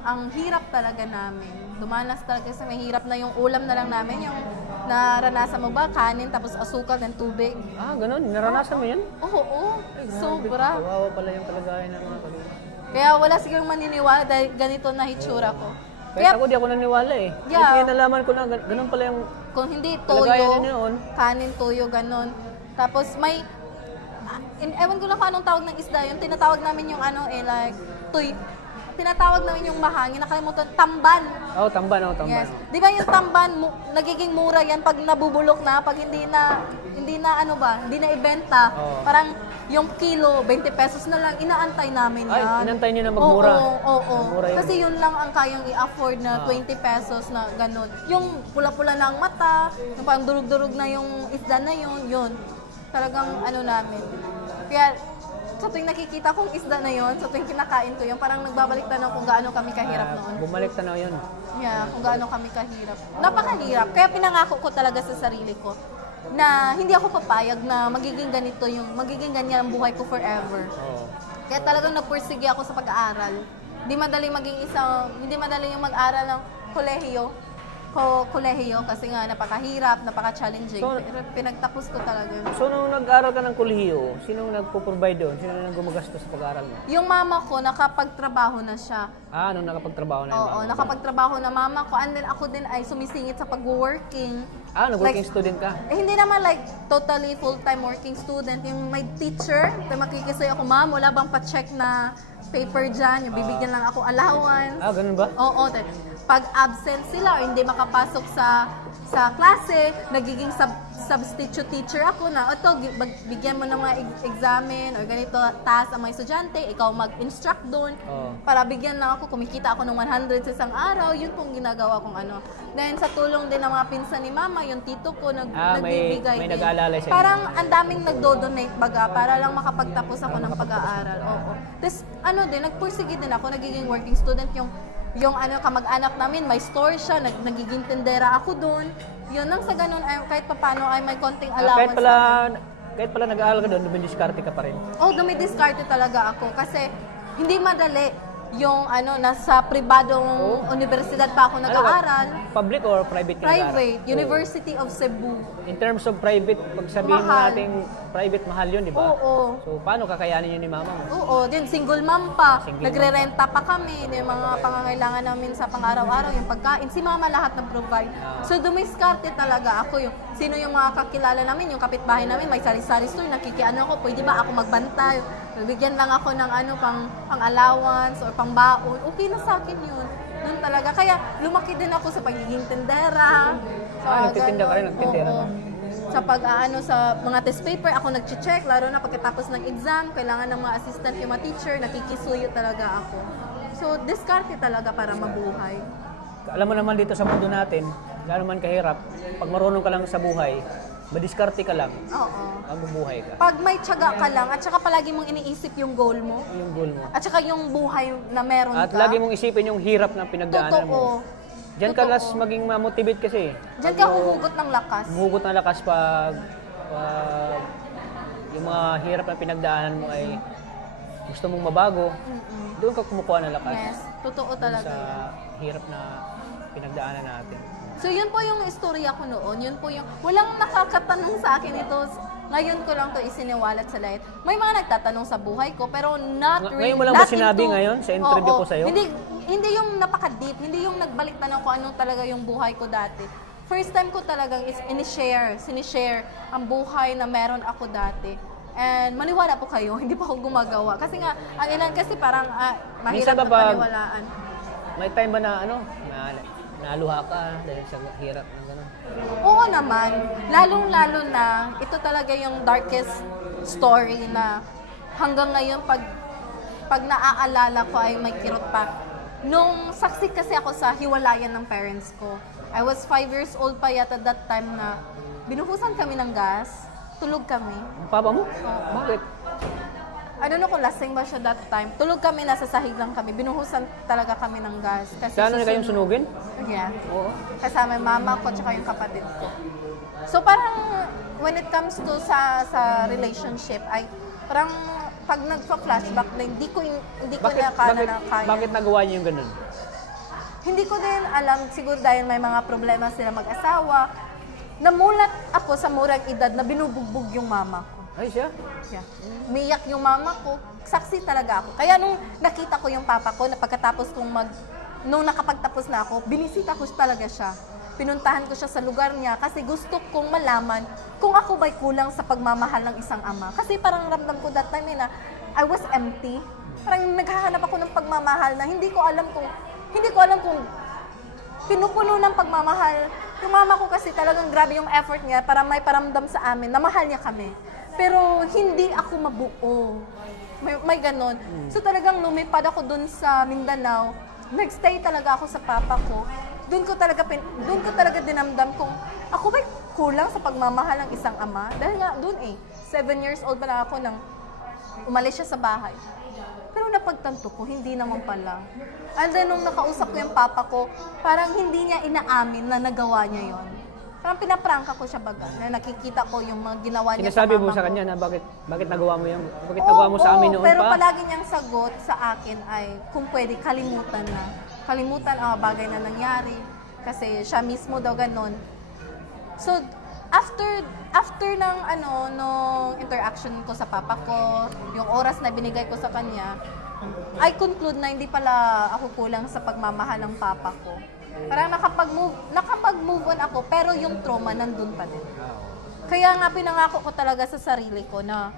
ang hirap talaga namin. Dumanas talaga sa may hirap na yung ulam na lang namin, yung naranasan mo ba, kanin, tapos asukal and tubig. Ganun? Naranasan mo yan? Oo, sobra. Kawawa pala yung kalagayan ng mga kalina. Kaya wala sigurong maniniwala dahil ganito na hitsura ko. Kaya ako di ako naniwala eh. Yeah. Kaya nalaman ko na ganun pala yung kung hindi kalagayan toyo, na yun. kanin, toyo, ganon. Tapos may, ewan ko na kung anong tawag ng isda, yung tinatawag namin yung like, tinatawag namin yung mahangin, nakalimutan, tamban. Tamban. Yes. Di ba yung tamban, nagiging mura yan pag nabubulok na, pag hindi na ibenta. Parang yung kilo, 20 pesos na lang, inaantay namin yan. Ay, inantay nyo na magmura. Oo. Kasi yun lang ang kayang i-afford na 20 pesos na ganun. Yung pula-pula na ang mata, yung parang durug-durug na yung isda na yun. Talagang namin. Kaya, sa tuwing nakikita kong isda na yon, sa tuwing kinakain ko yun, parang nagbabalik tanaw kung gaano kami kahirap noon. Bumalik tanaw yun. Yeah, kung gaano kami kahirap. Napakahirap. Kaya pinangako ko talaga sa sarili ko na hindi ako papayag na magiging ganyan ang buhay ko forever. Kaya talagang nagpursige ako sa pag-aaral. Hindi madali yung mag-aral ng kolehiyo kasi nga napakahirap, napaka-challenging. So, pinagtapos ko talaga. So, nung nag-aral ka ng kolehiyo, sino nagpo-provide doon? Sino nang gumagastos sa pag-aaral mo? Yung mama ko, nakapagtrabaho na siya. Nung nakapagtrabaho na yung mama? Nakapagtrabaho na mama ko. And then ako din ay sumisingit sa pag-working. Nag-working student ka? Hindi naman totally full-time working student. Yung may teacher, makikisay ako, ma'am, wala bang pa-check na paper dyan? Yung bibigyan lang ako allowance. Ganun ba? Oo. Pag absent sila o hindi makapasok sa klase, nagiging substitute teacher ako na, bigyan mo ng mga examen or ganito, task ang mga estudyante, ikaw mag-instruct doon. Para bigyan lang ako, kumikita ako ng 100 sa isang araw, yun pong ginagawa kong Then sa tulong din ng mga pinsan ni mama, yung tito ko, nagbibigay may nag-aalala sa inyo. Parang ang daming nagdo-donate baga, para lang makapagtapos ako ng pag-aaral. Tapos nagpursige din ako, nagiging working student yung kamag-anak namin, may store siya, nagiging tendera ako doon. Yun, nang sa ganun, kahit paano ay may konting allowance. Kahit pala nag-aaral ka doon, dumidiskarte ka pa rin? Dumidiskarte talaga ako kasi hindi madali yung nasa pribadong universidad pa ako nag-aaral. Public or private ka nag-aaral? Private, University of Cebu. In terms of private, pag sabihin mo natin private, mahal yun, di ba? Oo. So, paano kakayanin yun ni mama mo? Din single mom pa. Nagre-renta pa kami. Yung mga pangangailangan namin sa pang-araw-araw, yung pagkain. Si mama lahat nag-provide. So, dumiskarte talaga ako. Sino yung mga kakilala namin, yung kapitbahay namin, may sari-sari store, nakikiano ako, pwede ba ako magbantay? Bigyan lang ako ng pang-allowance or pang-baon. Okay na sa akin yun. Doon talaga. Kaya lumaki din ako sa pagiging tendera. Nagtitinda ka rin, nagtindera ka. Sa sa mga test paper, ako nag-check, lalo na pagkatapos ng exam, kailangan ng mga assistant yung mga teacher, nakikisuyo talaga ako. So, diskarte talaga para mabuhay. Alam mo naman dito sa mundo natin, gaano man kahirap, pag marunong ka lang sa buhay, madiskarte ka lang, mabubuhay ka. Pag may tiyaga ka lang, at saka palagi mong iniisip yung goal mo. Yung goal mo. At saka yung buhay na meron ka. At lagi mong isipin yung hirap na pinagdaanan mo. Diyan ka last maging ma-motivate kasi. Diyan ka huhugot ng lakas. Huhugot ng lakas pag yung mga hirap na pinagdaanan mo ay gusto mong mabago. Doon ka kumukuha ng lakas. Yes, totoo talaga. Sa hirap na pinagdaanan natin. So yun po yung istorya ko noon. Yun po yung walang nakakatanong sa akin ito. Ngayon ko lang to isiniwalat sa lahat. May mga nagtatanong sa buhay ko pero Ngayon mo lang ba sinabi ngayon sa interview ko sa'yo? Hindi yung napaka-deep, hindi yung nagbalik tanong ko ano talaga yung buhay ko dati. First time ko talagang sinishare ang buhay na meron ako dati. And maniwala po kayo, hindi pa ako gumagawa. Kasi nga, ang ilan kasi parang mahirap na paniwalaan. May time ba na naluha ka dahil sa hirap ng gano'n? Oo naman. Lalong-lalo na, ito talaga yung darkest story na hanggang ngayon pag naaalala ko ay may kirot pa. Nung saksi kasi ako sa hiwalayan ng parents ko. I was 5 years old pa yata that time na binuhusan kami ng gas, tulog kami. Ang papa mo? Bakit? I don't know kung lasing ba siya that time. Tulog kami, nasa sahig lang kami. Binuhusan talaga kami ng gas. Kasi Kaya na kayong sunugin? Yeah. Oo. Kasama yung mama ko tsaka yung kapatid ko. So parang when it comes to sa relationship ay parang pag nagpa-flashback na hindi ko na kaya. Bakit nagawa niyo yung ganun? Hindi ko din alam, siguro dahil may mga problema sila mag-asawa. Namulat ako sa murang edad na binubugbog yung mama ko. Ay, siya? Yeah. Umiyak yung mama ko. Saksi talaga ako. Kaya nung nakita ko yung papa ko, na pagkatapos nung nakapagtapos na ako, binisita ko talaga siya. Pinuntahan ko siya sa lugar niya kasi gusto kong malaman kung ako ba'y kulang sa pagmamahal ng isang ama. Kasi parang ramdam ko that time na I was empty. Parang naghahanap ako ng pagmamahal na hindi ko alam kung pinupuno ng pagmamahal. Yung mama ko kasi talagang grabe yung effort niya para may paramdam sa amin na mahal niya kami. Pero hindi ako mabuo. May ganon. So talagang lumipad ako dun sa Mindanao. Nagstay talaga ako sa papa ko. Doon ko talaga dinamdam kung ako ba'y kulang sa pagmamahal ng isang ama. Dahil nga doon 7 years old pa lang ako nang umalis siya sa bahay. Pero napagtanto ko, hindi naman pala. And then nung nakausap ko yung papa ko, parang hindi niya inaamin na nagawa niya yon. Parang pinaprangka ko siya baga, na nakikita ko yung mga ginawa niya Sinasabi sa mama mo sa ko. kanya na bakit nagawa mo yan? Bakit nagawa mo sa amin noon pero pa? palagi niyang sagot sa akin ay kung pwede kalimutan na. Kalimutan ang bagay na nangyari. Kasi siya mismo daw ganon. So, after ng nung interaction ko sa papa ko, yung oras na binigay ko sa kanya, I conclude na hindi pala ako kulang sa pagmamahal ng papa ko. Parang nakapag-move on ako, pero yung trauma nandun pa din. Kaya nga pinangako ko talaga sa sarili ko na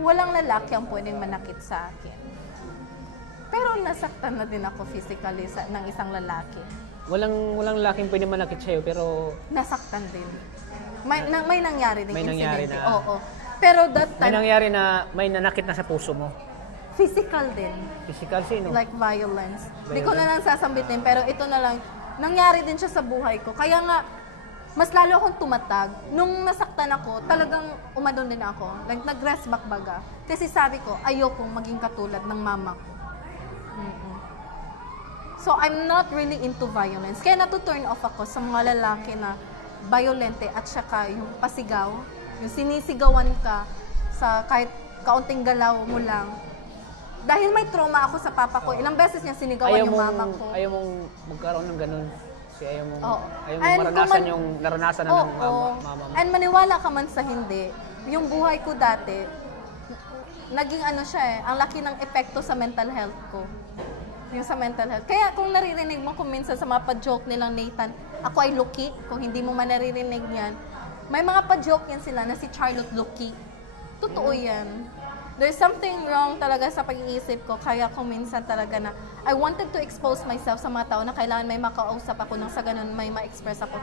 walang lalaki ang pwedeng manakit sa akin. Pero nasaktan na din ako physically ng isang lalaki. Walang lalaking pwedeng manakit sa'yo, pero nasaktan din. May nangyari din. May nangyari incident. na. Oo. Pero that time, may nangyari na may nanakit na sa puso mo. physical din. Physical sino? Like violence. Hindi ko na lang sasambitin, pero ito na lang, nangyari din siya sa buhay ko. Kaya nga, mas lalo akong tumatag. Nung nasaktan ako, talagang umadon din ako. Like, nag-rest back baga. Kasi sabi ko, ayokong maging katulad ng mama ko. So, I'm not really into violence. Kaya natu-turn off ako sa mga lalaki na violente at saka yung pasigaw. Yung sinisigawan ka sa kahit kaunting galaw mo lang. Dahil may trauma ako sa papa ko. Ilang beses niya sinigawan yung mama ko. Ayaw mong magkaroon ng ganun. Ayaw mong And maranasan yung naranasan na ng mama mo. And maniwala ka man sa hindi, yung buhay ko dati, naging ang laki ng epekto sa mental health ko. Yung sa mental health. Kaya kung naririnig mo kung minsan sa mga pa-joke nilang Nathan, ako ay Lucky, kung hindi mo man naririnig yan, may mga pa-joke yan sila na si Charlotte Lucky. Totoo yan. There's something wrong talaga sa pag-iisip ko, kaya kung minsan talaga na I wanted to expose myself sa mga tao na kailangan may makausap ako nang sa ganun may ma-express ako.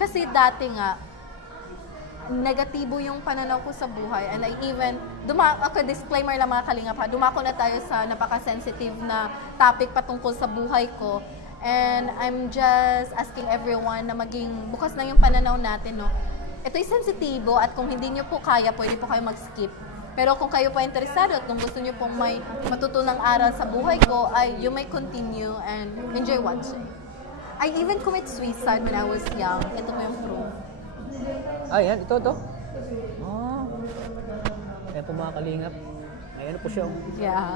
Kasi dati nga, negatibo yung pananaw ko sa buhay. And I even, disclaimer lang mga kalingap ha, dumako na tayo sa napaka-sensitive na topic patungkol sa buhay ko. And I'm just asking everyone na maging bukas na yung pananaw natin, no? Ito'y sensitibo at kung hindi nyo po kaya, pwede po kayo mag-skip. Pero kung kayo po interesado at kung gusto nyo pong may matutunang aral sa buhay ko, ay you may continue and enjoy watching. I even commit suicide when I was young. Ito po yung proof. Yan. Ito. Kaya po mga kalingap. May ano po siya. Yeah.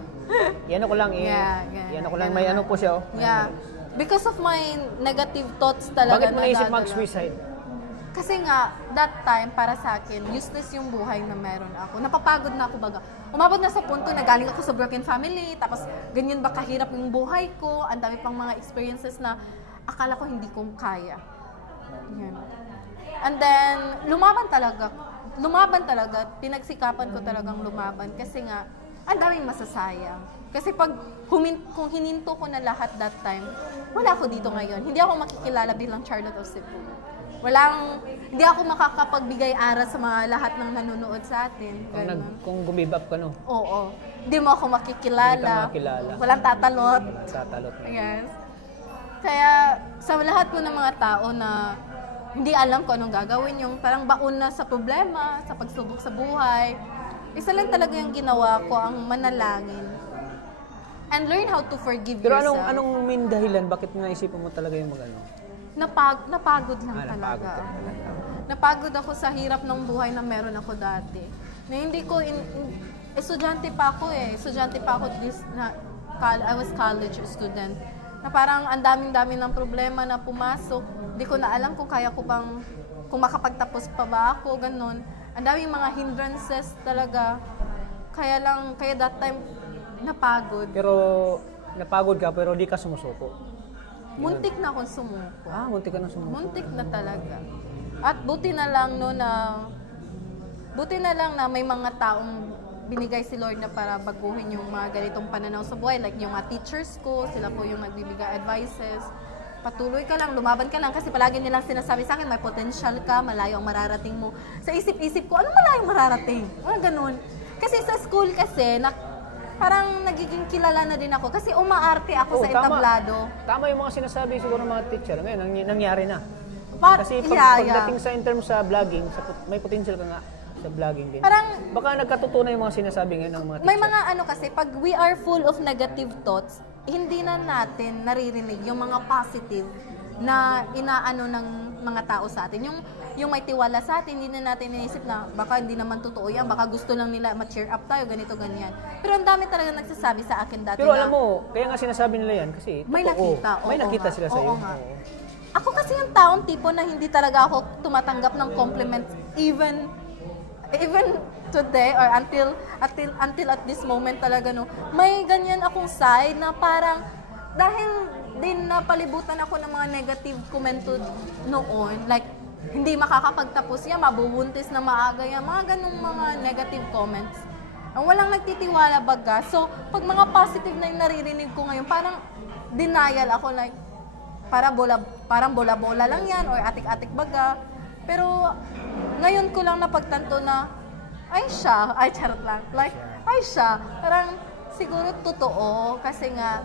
Yan ako lang Yan ako lang. May ano po siya. Yeah. Because of my negative thoughts talaga. Bakit mo naisip mag-suicide? Kasi nga, that time, para sa akin, useless yung buhay na meron ako. Napapagod na ako baga. Umabot na sa punto na galing ako sa broken family, tapos ganyan ba kahirap yung buhay ko, ang dami pang mga experiences na akala ko hindi kong kaya. Yan. And then, lumaban talaga. Pinagsikapan ko talagang lumaban kasi nga, ang daming masasayang. Kasi kung hininto ko na lahat that time, wala ako dito ngayon. Hindi ako makikilala bilang Charlotte of Cebu. Hindi ako makakapagbigay aral sa mga lahat ng nanonood sa atin. Kung gumibap ka, no? Oo. Hindi mo ako makikilala. Hindi ka makilala. Walang tatalot. Tatalot. Yes. Kaya, sa lahat po ng mga tao na hindi alam kung anong gagawin, yung parang baon na sa problema, sa pagsubok sa buhay. Isa lang talaga yung ginawa ko, ang manalangin. And learn how to forgive Pero yourself. anong main dahilan? Bakit naisipan mo talaga yung mag-ano? Napagod lang talaga. Napagod ka talaga. Napagod ako sa hirap ng buhay na meron ako dati. Na hindi ko, estudyante pa ako eh. Estudyante pa ako I was college student. Na parang ang daming-dami ng problema na pumasok. Hindi ko na alam kung kaya ko bang, kung makapagtapos pa ba ako, ganun. Ang daming mga hindrances talaga. Kaya that time, napagod. Pero napagod ka pero di ka sumusuko. Muntik na akong sumuko. Muntik ka na sumuko. Muntik na talaga. At buti na lang na may mga taong binigay si Lord na para baguhin yung mga ganitong pananaw sa buhay. Like yung mga teachers ko, sila po yung nagbibigay advices. Patuloy ka lang, lumaban ka lang kasi palagi nilang sinasabi sa akin, may potential ka, malayo ang mararating mo. Sa isip-isip ko, ano malayong mararating? Mga ganun. Kasi sa school kasi, parang nagiging kilala na din ako kasi umaarte ako sa entablado. Tama yung mga sinasabi siguro ng mga teacher. Ngayon, nangyari na. Kasi pagdating sa in terms sa vlogging, may potential ka nga sa vlogging din. Parang, baka nagkatotoo na yung mga sinasabi ngayon ng mga teacher. May mga kasi, pag we are full of negative thoughts, hindi na natin naririnig yung mga positive na inaano ng mga tao sa atin. Yung may tiwala sa atin, hindi na natin inisip na baka hindi naman totoo yan, baka gusto lang nila ma-cheer up tayo, ganito, ganyan. Pero ang dami talaga nagsasabi sa akin dati. Pero alam mo, kaya nga sinasabi nila yan kasi may nakita. May nakita sila sa iyo. Ako kasi yung taong tipo na hindi talaga ako tumatanggap ng compliments even today or until at this moment talaga may ganyan akong side na parang dahil din napalibutan ako ng mga negative komento noon, like hindi makakapagtapos yan, mabubuntis na maaga yan, mga ganung mga negative comments. Ang walang nagtitiwala baga. So, pag mga positive na yung naririnig ko ngayon, parang denial ako, like parang bola-bola lang yan or atik-atik baga. Pero ngayon ko lang napagtanto na charot lang. Like, parang siguro totoo kasi nga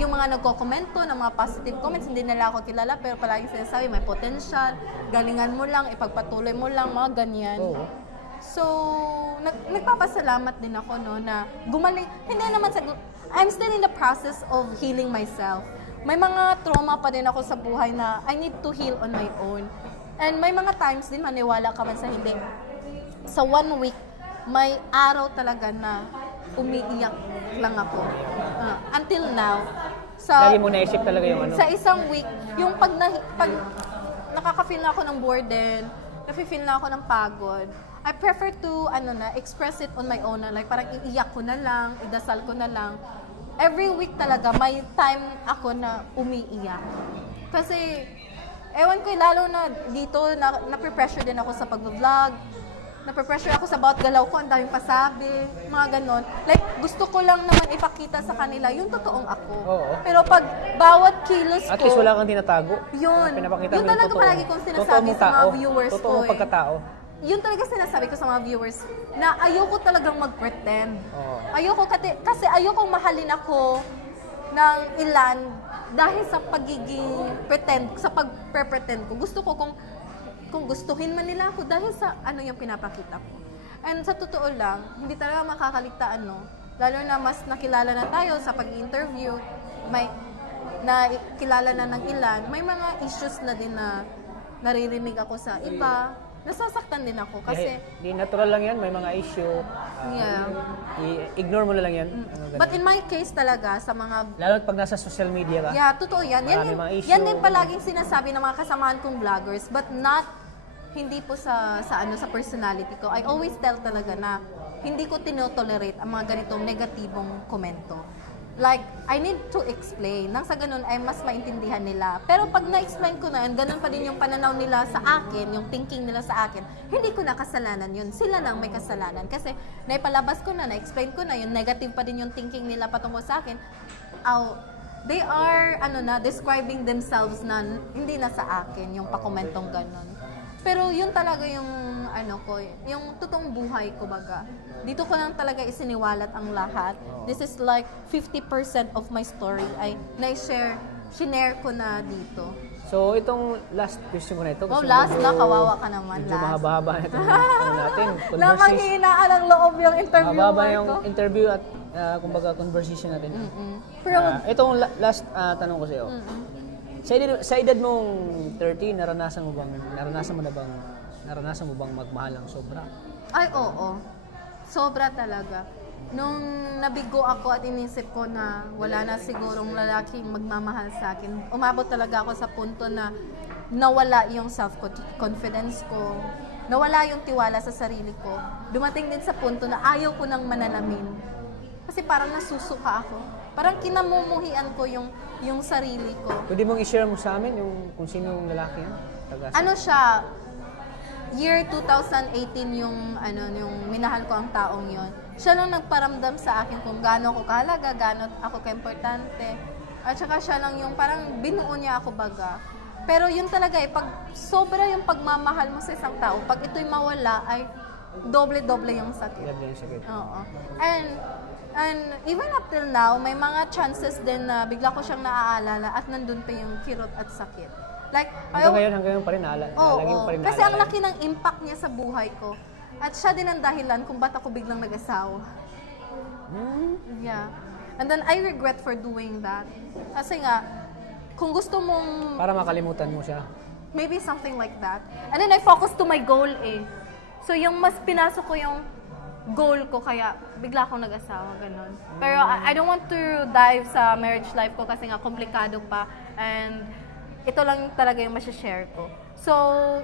yung mga nagko-komento ng mga positive comments, hindi nila ako kilala pero palaging sinasabi may potential, galingan mo lang, ipagpatuloy mo lang, mga ganyan. Oo. So, nagpapasalamat din ako na gumaling. Hindi naman I'm still in the process of healing myself. May mga trauma pa din ako sa buhay na I need to heal on my own. And may mga times din, maniwala ka man sa hindi, sa 1 week, may araw talaga na umiiyak lang ako. Until now. Lagi mo naisip talaga yung ano? Sa isang week, yung pag nakaka-feel na ako ng burden, nafe-feel na ako ng pagod, I prefer to express it on my own. Like parang iiyak ko na lang, idasal ko na lang. Every week talaga, may time ako na umiiyak. Kasi, ewan ko, lalo na dito, na-pressure din ako sa pag-vlog. Na-pressure ako sa bawat galaw ko, ang daming pasabi, mga ganon. Like, gusto ko lang naman ipakita sa kanila yung totoong ako. Oo. Pero pag bawat kilos ko... At least wala kang tinatago. Yun. Pinapakita Yun talaga palagi kong sinasabi sa mga viewers ko. Totoong pagkatao. Yun talaga sinasabi ko sa mga viewers na ayoko talagang mag-pretend. Oo. Ayoko kasi ayokong mahalin ako ng ilan dahil sa pagiging pretend, sa pag-pretend ko. Gusto ko kung gustuhin man nila ako dahil sa yung pinapakita ko. And sa totoo lang, hindi talaga makakaligtaan, lalo na mas nakilala na tayo sa pag-interview, kilala na ng ilan, may mga issues na din na naririnig ako sa iba. Nasasaktan din ako kasi... Di natural lang yan, may mga issue. I-ignore mo na lang yan. But in my case talaga, sa mga... Lalo pag nasa social media ka. Yeah, totoo yan. Yan din palaging sinasabi ng mga kasamahan kong vloggers, but hindi po sa personality ko. I always tell talaga na hindi ko tinotolerate ang mga ganitong negatibong komento. Like, I need to explain. Nang sa ganun ay mas maintindihan nila. Pero pag na-explain ko na yun, ganun pa din yung pananaw nila sa akin, yung thinking nila sa akin, hindi ko na kasalanan yun. Sila lang may kasalanan. Kasi naipalabas ko na, na-explain ko na, yung negative pa din yung thinking nila patungkol sa akin. They are, describing themselves na hindi na sa akin, yung pakomentong ganun. Pero yun talaga yung yung totoong buhay ko baga. Dito ko lang talaga isiniwalat ang lahat. This is like 50% of my story ay na-share shinare ko na dito. So, itong last question ko na ito. Oh, last na, kawawa ka naman. Medyo Last. mahaba-haba na ito natin. Namanghihinaan ang loob yung interview Mahaba ko. yung interview at kumbaga conversation natin. Pero, Itong last tanong ko sa iyo. Sa edad mong 30, naranasan mo bang magmahal ng sobra? ay, oo. Sobra talaga. Nung nabigo ako at inisip ko na wala na sigurong lalaking magmamahal sa akin, umabot talaga ako sa punto na nawala yung self-confidence ko, nawala yung tiwala sa sarili ko. Dumating din sa punto na ayaw ko nang manalamin. Kasi parang nasusuka ako. Parang kinamumuhian ko yung sarili ko. Pwede mong i-share mo sa amin kung sino yung lalaki yan? Ano siya, year 2018 yung minahal ko ang taong yon. Siya lang nagparamdam sa akin kung gaano ako kahalaga, gaano ako kaimportante. At saka siya lang yung parang binuo niya ako baga. Pero yun talaga pag sobra yung pagmamahal mo sa isang tao, pag ito'y mawala ay doble-doble yung sakit. Doble yung sakit. Oo. And even up till now, may mga chances din na bigla ko siyang naaalala at nandun pa yung kirot at sakit. Like, hanggang ngayon pa rin lagi mo pa rin kasi ang laki ng impact niya sa buhay ko. At siya din ang dahilan kung ba't ako biglang nag-asawa. Yeah. And then I regret for doing that. Kasi nga, kung gusto mong... Para makalimutan mo siya. Maybe something like that. And then I focus to my goal So yung mas pinasok ko yung goal ko, kaya bigla akong nag-asawa, ganun. Pero I don't want to dive sa marriage life ko kasi nga komplikado pa. And ito lang talaga yung masashare ko. So,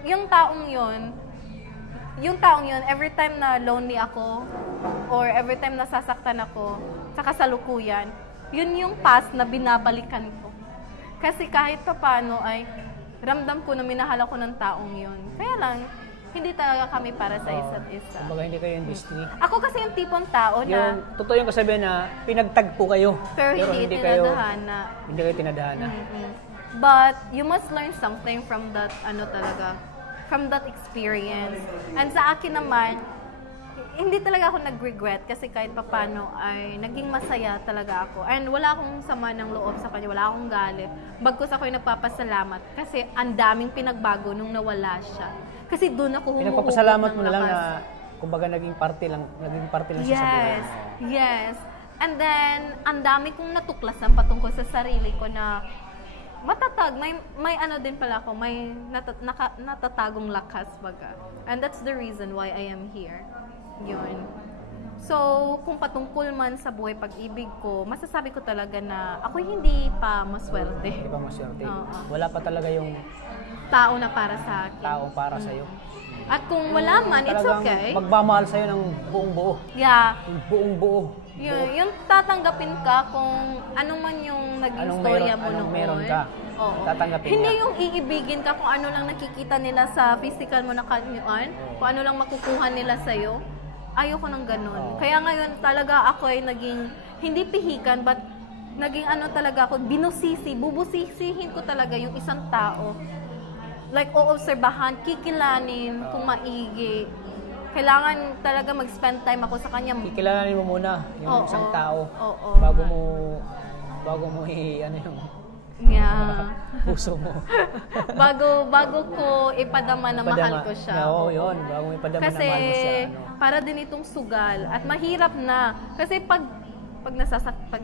yung taong yun, every time na lonely ako, or every time nasasaktan ako, sa kasalukuyan, yun yung past na binabalikan ko. Kasi kahit pa paano ay ramdam ko na minahal ako ng taong yun. Kaya lang, hindi talaga kami para sa isa't isa. Kumbaga hindi kayo yung destiny. Ako kasi yung tipong tao na... Totoo yung kasabihan na pinagtagpo kayo. Pero hindi tinadhana. Hindi kayo tinadhana. But you must learn something from that, from that experience. And sa akin naman, hindi talaga ako nag-regret kasi kahit papano ay naging masaya talaga ako. And wala akong sama ng loob sa kanya, wala akong galit. Bagkus ako'y nagpapasalamat kasi ang daming pinagbago nung nawala siya. Kasi doon ako humuhugot ng lakas. Pinagpapasalamat mo na lang na kumbaga naging parte lang siya sa buhay. Yes. And then, ang dami kong natuklasan patungkol sa sarili ko na matatag, may ano din pala ako, may natatagong lakas baga. And that's the reason why I am here. Yun. So, kung patungkol man sa buhay pag-ibig ko, masasabi ko talaga na ako'y hindi pa maswerte. Hindi pa maswerte. Wala pa talaga yung tao na para sa akin. Tao para sa'yo. At kung wala man, it's okay. Magmamahal sa'yo ng buong buo. Yeah. Buong buo. Yung tatanggapin ka kung ano man yung naging storya mo noon. Meron ka. Oo. Tatanggapin Hindi niya. yung iibigin ka kung ano lang nakikita nila sa physical mo na kanyuan, kung ano lang makukuha nila sa'yo. Ayoko ng ganun. Kaya ngayon talaga ako ay naging, hindi pihikan, but naging talaga ako, bubusisihin ko talaga yung isang tao. Like, oobserbahan, kikilanin kung maigi. Kailangan talaga mag-spend time ako sa kanya. Kikilalanin mo muna yung isang tao. Bago mo puso mo. bago ko ipadama na mahal ko siya. Oo, yun. Bago mo ipadama na mahal mo siya. Kasi para din itong sugal. At mahirap na. Kasi pag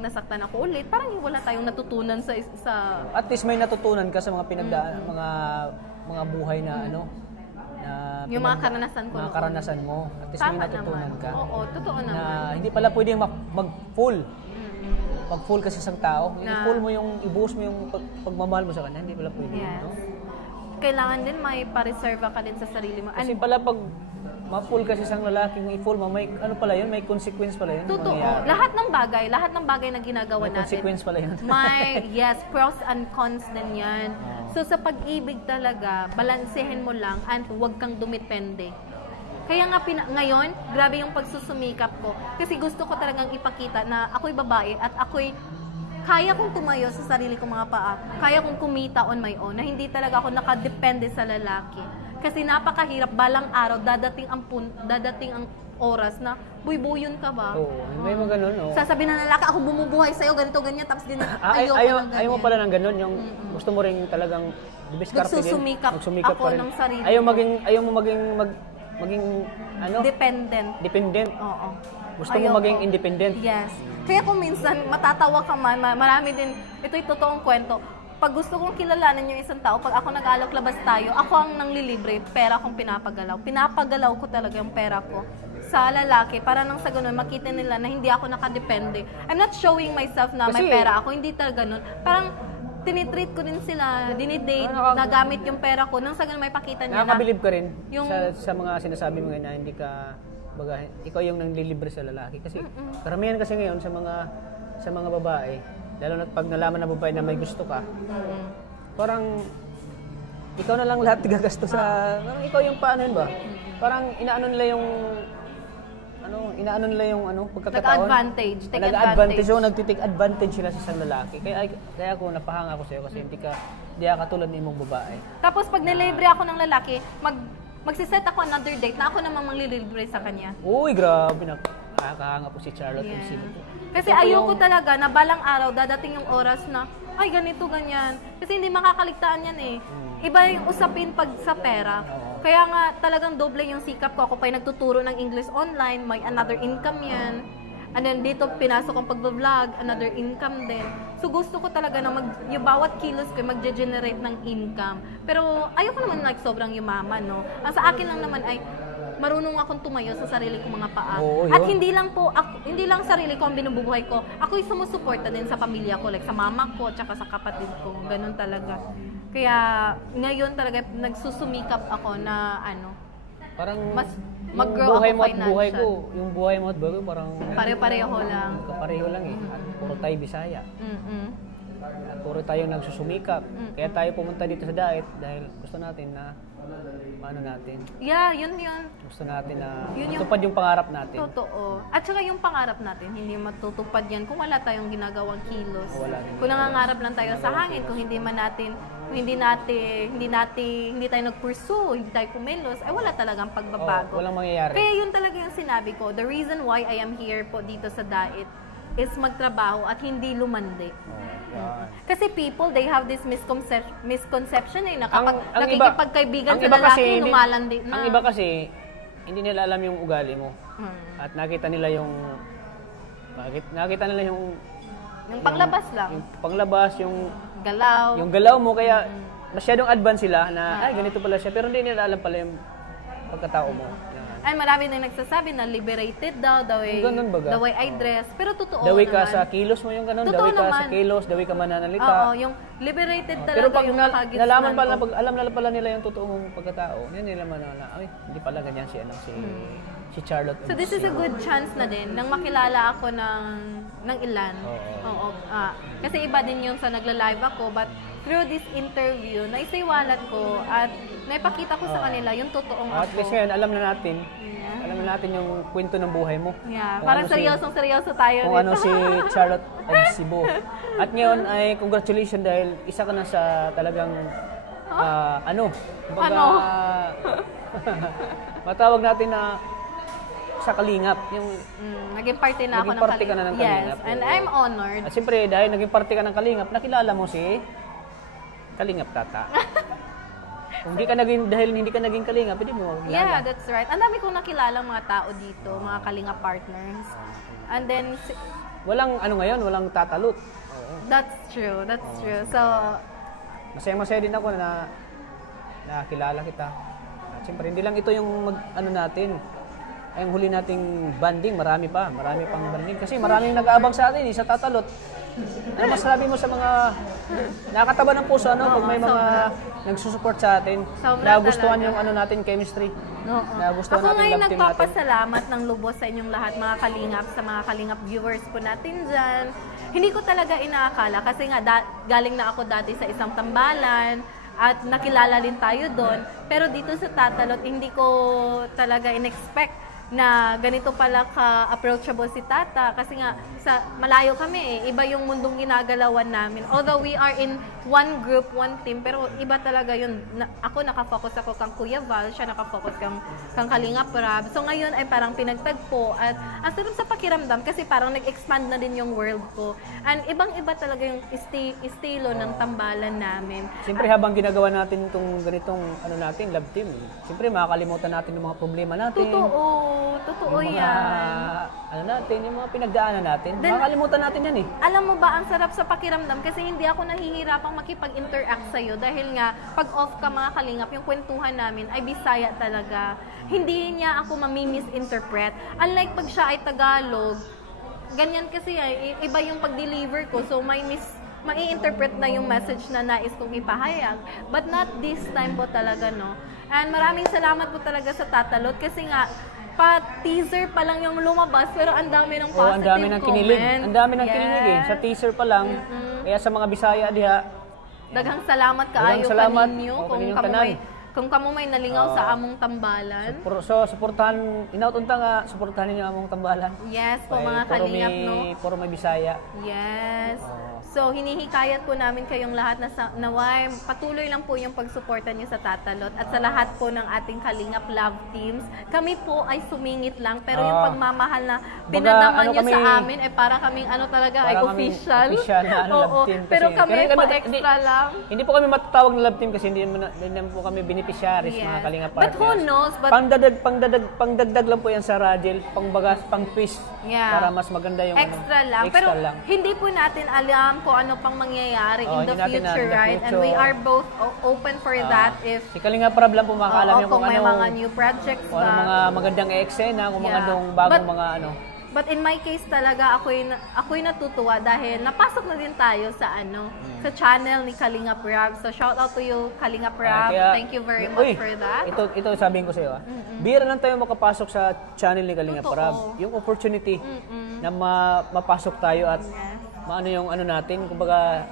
nasaktan ako ulit, parang wala tayong natutunan sa At least may natutunan ka sa mga mga buhay na yung mga karanasan ko. Mga karanasan mo. At least may natutunan ka. Oo, totoo naman. Na hindi pala pwedeng mag-full. Mag-full kasi isang tao. I-full mo ibuhos mo yung pagmamahal mo sa kanya. Hindi pala pwede. Yes. Kailangan din may pa-reserva ka din sa sarili mo. Kasi pala pag ma-full kasi isang lalaki, i-full mo, may may consequence pala yun. Totoo. Lahat ng bagay na ginagawa natin. May consequence pala yun. Pros and cons din yan. So sa pag-ibig talaga, balansehin mo lang at huwag kang dumipende. Kaya nga ngayon, grabe yung pagsusumikap ko. Kasi gusto ko talagang ipakita na ako'y babae at ako'y kaya kong tumayo sa sarili kong mga paa. Kaya kong kumita on my own. Na hindi talaga ako nakadepende sa lalaki. Kasi napakahirap, balang araw, dadating ang oras na, buy-buyon ka ba? Oo, may mga ganun, no? Sasabihin ng lalaki, ako bumubuhay sa'yo, ganito, ganyan, tapos din, ayoko ng ganyan. Ayaw mo pala ng ganun, yung gusto mo rin talagang Magsumikap ako ng sarili. Ayaw mo maging ano? Dependent. Oo. Gusto mo maging independent. Yes. Kaya kung minsan matatawa ka man, marami din, ito'y totoong kwento. Pag gusto kong kilalanin yung isang tao, pag ako nag-alok labas tayo, ako ang nanglilibre, pera kong pinapagalaw. Pinapagalaw ko talaga yung pera ko sa lalaki para nang sa ganun makita nila na hindi ako nakadepende. I'm not showing myself na may pera ako, hindi talaga ganun. Parang tinitreat ko din sila, dinidate, nagamit yung pera ko, nang sa ganun may pakita nila na... Nakakabilib ka rin sa mga sinasabi mo ngayon na hindi ka, baga, ikaw yung nanglilibre sa lalaki. Kasi karamihan kasi ngayon sa mga babae, lalo na pag nalaman ng babae na may gusto ka, parang ikaw na lang lahat gagasto sa... Parang ikaw yung paano yun ba? Parang inaano nila yung pagkakataon. Nag-advantage. So, nagtitake advantage sila sa isang lalaki. Kaya ako napahanga ako sa'yo kasi hindi ka katulad ng imong babae. Tapos pag nilibre ako ng lalaki, magsiset ako another date na ako namang manglilibre sa kanya. Uy, grabe na. Nakakahanga po si Charlotte. Yeah. Kasi ayoko talaga na balang araw dadating yung oras na, ay ganito, ganyan. Kasi hindi makakaligtaan yan eh. Iba yung usapin pag sa pera. Kaya nga talagang doble yung sikap ko. Ako pa yung nagtuturo ng English online, may another income yan. And then dito pinasok ang pag-vlog, another income din. So gusto ko talaga na yung bawat kilos ko mag-generate ng income. Pero ayoko naman like sobrang yumaman, no? Ang sa akin lang naman ay marunong akong tumayo sa sarili kong mga paa. At hindi lang sarili ko ang binubuhay ko. Ako yung sumusuporta din sa pamilya ko, like sa mama ko, tsaka sa kapatid ko. Ganun talaga. Kaya ngayon talaga nagsusumikap ako na parang mas mag-grow ako financial. Yung buhay mo at buhay ko parang pareho lang. Pareho lang eh. At puro tayo Bisaya. At puro tayong nagsusumikap. Kaya tayo pumunta dito sa diet dahil gusto natin na paano natin. Yeah, yun. Gusto natin na matupad yung pangarap natin. Totoo. At saka yung pangarap natin, hindi matutupad yan kung wala tayong ginagawang kilos. Kung nangangarap lang tayo sa hangin, kung hindi tayo nag-pursue, hindi tayo kumilos, ay wala talagang pagbabago. Walang mangyayari. Kaya yun talaga yung sinabi ko. The reason why I am here po dito sa Dait is magtrabaho at hindi lumandi. Kasi people, they have this misconception na kapag nakikipagkaibigan sa lalaki, lumalandi na. Ang iba kasi, hindi nila alam yung ugali mo. At nakita nila yung panglabas lang. Yung panglabas, yung galaw mo, kaya masyadong advance sila na, ay, ganito pala siya. Pero hindi nila alam pala yung pagkatao mo. Ay, marami na nagsasabi na liberated daw, the way I dress. Pero totoo naman. The way ka sa kilos mo yung ganun, the way ka sa kilos, the way ka mananalita. Oo, yung liberated talaga. Pero pag yung nalaman pala, pag alam na pala nila yung totoong pagkatao, yan nila manala, ay, hindi pala ganyan si Charlotte. So this is a good chance na din nang makilala ako ng ilan. Oo. Kasi iba din yung sa nagla-live ako, but through this interview, naisiwalat ko at naipakita ko sa kanila yung totoong ako. At least ngayon, alam na natin yung kwento ng buhay mo. Yeah, parang seryosong-seryoso tayo kung dito. ano si Charlotte of Cebu. At ngayon ay congratulations dahil isa ka na sa talagang matawag natin na sa Kalingap. Naging party na ako ng Kalingap. Yes, and I'm honored. At siyempre, dahil naging party ka ng Kalingap, nakilala mo si Kalingap Tata. Kung dahil hindi ka naging Kalingap, hindi mo kilala. Yeah, that's right. Ang dami kong nakilalang mga tao dito, mga Kalingap partners. And then... walang walang tatalot. That's true. So... masaya din ako na nakilala kita. At siyempre, hindi lang ito yung natin. Ay, yung huli nating banding, marami pang banding. Kasi maraming nag-aabang sa atin, sa tatalot. Ano masasabi mo sa mga nakakataba ng puso, pag may mga nagsusupport sa atin, nagustuhan yung natin, chemistry. Nagustuhan ako natin ngayon love team natin. nagpapasalamat ng lubos sa inyong lahat, mga Kalingap, sa mga Kalingap viewers po natin dyan. Hindi ko talaga inaakala kasi nga galing na ako dati sa isang tambalan, at nakilala din tayo doon. Pero dito sa Tatalot, hindi ko talaga in-expect na ganito pala ka-approachable si Tata kasi nga sa malayo kami iba yung mundong ginagalawan namin. Although we are in one group, one team, pero iba talaga yun. Ako nakafocus ako kang Kuya Val, siya nakafocus kang Kalinga Prab. So ngayon ay parang pinagtagpo at ang sarap sa pakiramdam kasi parang nag-expand na din yung world ko. And ibang-iba talaga yung estilo ng tambalan namin. Siyempre habang ginagawa natin itong ganitong natin, love team, siyempre makakalimutan natin yung mga problema natin. Totoo yung mga, yan. yung mga pinagdaanan natin. Makakalimutan natin yan eh. Alam mo ba, ang sarap sa pakiramdam kasi hindi ako nahihirapang makipag-interact sa'yo dahil nga, pag off ka mga kalingap, yung kwentuhan namin ay Bisaya talaga. Hindi niya ako mami-misinterpret. Unlike pag siya ay Tagalog, ganyan kasi iba yung pag-deliver ko. So, mai-interpret na yung message na nais kong ipahayag. But not this time po talaga, no? And maraming salamat po talaga sa Tatalot kasi nga, pa-teaser pa lang yung lumabas pero ang dami ng positive ang dami ng kinilig. comments. Ang dami ng kinilig eh. Sa teaser pa lang. Kaya sa mga Bisaya diha. Daghang salamat kaayo kaninyo kung kamo may nalingaw sa among tambalan. So suportahan inautunta nga suportahan ninyo among tambalan. Yes po mga kalingap no. Puro may Bisaya. Yes. So, hinihikayat po namin kayong lahat na naway patuloy lang po yung pagsuporta niyo sa Tatalot at sa lahat po ng ating Kalingap Love Teams. Kami po ay sumingit lang pero yung pagmamahal na pinadama niyo sa amin ay para kaming talaga ay official. Na love team. Pero kami pa-extra lang. Hindi po kami matatawag na love team kasi hindi naman po kami beneficiaries mga Kalingap partners. But who knows? Pangdagdag lang po yan sa Rajel, pangbagas, pang-twist para mas maganda yung extra lang. Pero hindi po natin alam kung ano pang mangyayari in the future, right? And we are both open for that if si Kalinga Prab lang po makakaalam yung kung may mga new projects ba. Kung mga magandang eksena, kung mga bagong mga But in my case talaga, ako'y natutuwa dahil napasok na din tayo sa sa channel ni Kalinga Prab. So shout out to you, Kalinga Prab. Thank you very much for that. Ito sabihin ko sa iyo. Bihira lang tayo makapasok sa channel ni Kalinga Prab. Yung opportunity na mapasok tayo at maano yung natin, kumbaga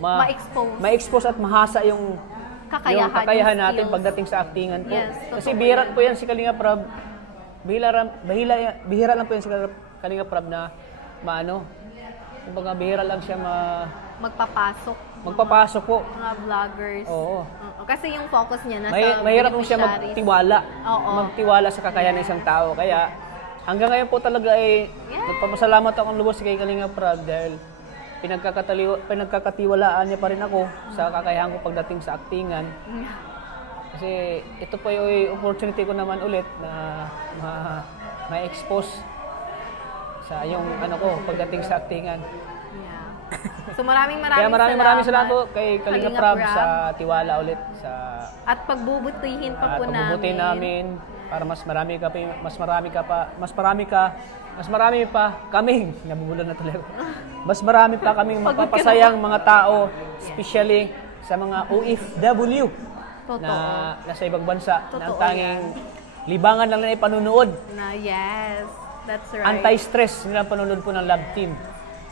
ma-expose at mahasa yung kakayahan natin pagdating sa actingan po. Yes, kasi bihira po yan si Kalinga Prab. Bihira lang po yan si Kalinga Prab na kumbaga bihira lang siya magpapasok po. Mga vloggers. Oo. Kasi yung focus niya nasa mahirap po siya magtiwala sa kakayahan ng isang tao. Kaya hanggang ngayon po talaga nagpapasalamat akong lubos kay Kalinga Prab dahil pinagkakatiwalaan niya pa rin ako sa kakayahan ko pagdating sa aktingan. Kasi ito pa yung opportunity ko naman ulit na ma-expose sa yung pagdating sa aktingan. So maraming salamat po kay Kalinga Prab sa tiwala ulit at pagbubutihin pa po namin para mas marami pa kaming nabubulol na tuloy. Mas marami pa kaming mapapasayang mga tao, especially sa mga OFW na nasa ibang bansa na ang tanging libangan lang na ipanunood. Yes, that's right. Anti-stress nilang panunood po ng Love Team.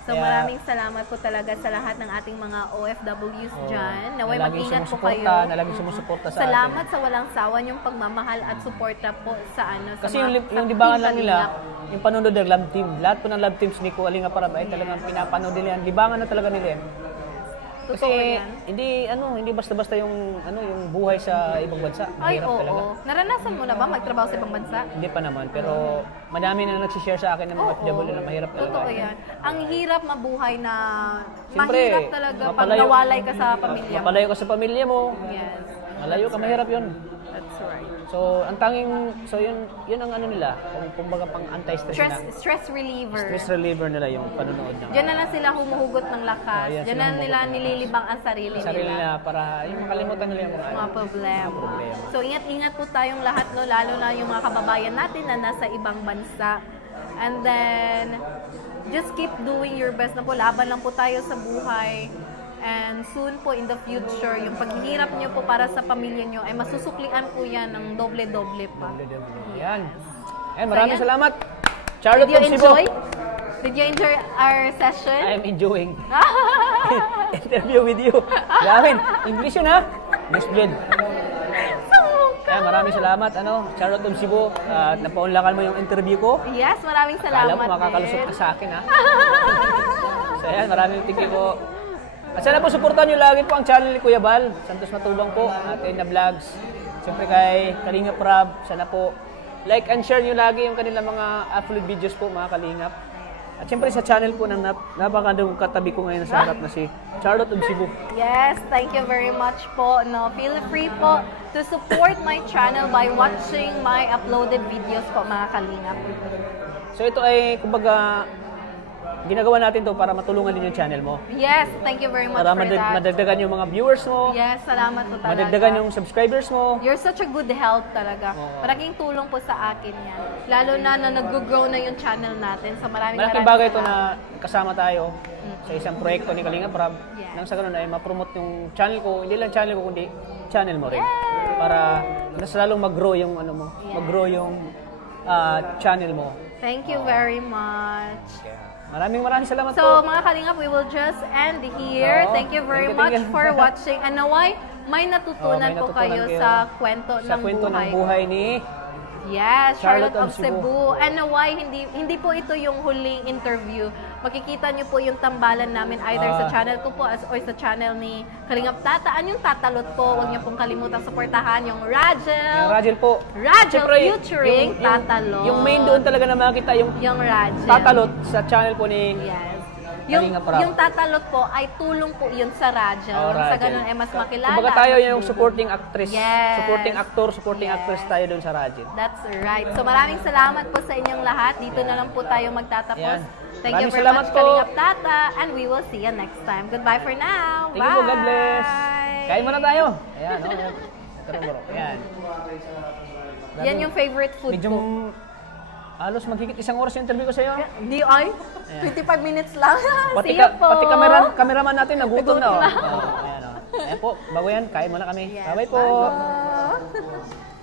So maraming salamat po talaga sa lahat ng ating mga OFWs dyan. Naway mag-ingat po kayo. Na laging sumusuporta sa salamat sa walang sawa yung pagmamahal at suporta po sa Kasi yung libangan lang nila, yung panonood ng Love Team. Lahat po ng Love Teams ni Kalinga Prab ay talagang pinapanood nila yan. Libangan na talaga nila yan. Kasi hindi basta-basta yung buhay sa ibang bansa. Mahirap talaga. Naranasan mo na ba magtrabaho sa ibang bansa? Hindi pa naman, pero madami na nag-share sa akin ng mga OFW na mahirap talaga. Totoo yan. Ang hirap mabuhay na mahirap talaga pag nawalay ka sa pamilya mo. Mapalayo ka sa pamilya mo. Yes. Malayo ka, mahirap yun. That's right. So, yun ang nila, kumbaga pang anti-stress na. Stress reliever. Stress reliever nila yung panonood na. Diyan na lang sila humuhugot ng lakas. Diyan na nila nililibang ang sarili nila. Para yung makalimutan nila yung mga problema. So, ingat-ingat po tayong lahat, lalo na yung mga kababayan natin na nasa ibang bansa. And then, just keep doing your best na po. Laban lang po tayo sa buhay. And soon po in the future, yung paghihirap nyo po para sa pamilya nyo ay masusuklian po yan ng doble-doble pa. Yan. Maraming salamat. Charlotte Tobsibo. Did you enjoy our session? I am enjoying. Interview with you. Gawin. English yun ha? Next blend. Ayan, maraming salamat, Charlotte of Cebu. At napaunlakan mo yung interview ko. Yes, maraming salamat. Alam mo, makakalusot ka sa akin, ha? So, ayan, maraming thank you po. At sana po, supportan nyo lagi po ang channel ni Kuya Bal, Santos Matubang po, at na Vlogs. Siyempre kay Kalingap Rob, sana po, like and share nyo lagi yung kanilang mga upload videos po, mga Kalingap. At siyempre sa channel po ng napakandang katabi ko ngayon sa harap na si Charlotte of Cebu. Yes, thank you very much po. No, feel free po to support my channel by watching my uploaded videos po, mga Kalingap. So ito ay, kumbaga, ginagawa natin to para matulungan din yung channel mo. Yes, thank you very much para for that. madagdagan yung mga viewers mo. Yes, salamat po talaga. Madagdagan yung subscribers mo. You're such a good help talaga. Oo. Malaking tulong po sa akin yan. Lalo na nag-grow na yung channel natin. So maraming Malaking bagay ito na kasama tayo sa isang proyekto ni Kalingap Rob. Yes. Nang sa ganun ay ma-promote yung channel ko. Hindi lang channel ko, kundi channel mo rin. Para mas lalong mag-grow yung mag-grow yung channel mo. Thank you very much. Maraming salamat po. So, mga Kalingap, we will just end here. Oo. Thank you very Thank you. much for watching. And naway, may natutunan po kayo sa kwento sa ng kwento buhay. ng buhay ni Yes, Charlotte of Cebu. Cebu. And naway, hindi po ito yung huling interview. Makikita niyo po yung tambalan namin either sa channel ko po or sa channel ni Kalingap Tata. Ano yung tatalot po? Huwag niyo pong kalimutang suportahan yung Rajel. Yung Rajel po. Rajel Siyempre, featuring Tatalot. Yung main doon talaga na makita yung Rajel. Tatalot sa channel po ni Yes. Kalingap Rob. Yung tatalot po ay tulong po yun sa Rajel. Sa ganun ay mas makilala. Kumbaga tayo mas yung dulo. supporting actress. Yes. Supporting actor, supporting Yes. actress tayo doon sa Rajel. That's right. So maraming salamat po sa inyong lahat. Dito na lang po tayo magtatapos. Yan. Thank you Maraming very salamat much, po. Kalingap Tata. And we will see you next time. Goodbye for now. Thank Bye. you po, God bless. Kain muna tayo. Ayan, Karong-baro. Ayan. Yan yung favorite food Medyo ko. halos magigit 1 oras yung interview ko sa iyo. Di ay? 25 minutes lang. Pati, See you po. pati cameraman natin nagutom na. Nagutom na. Ayan po, bago yan, kain muna kami. Yes. Bye-bye po. Bye.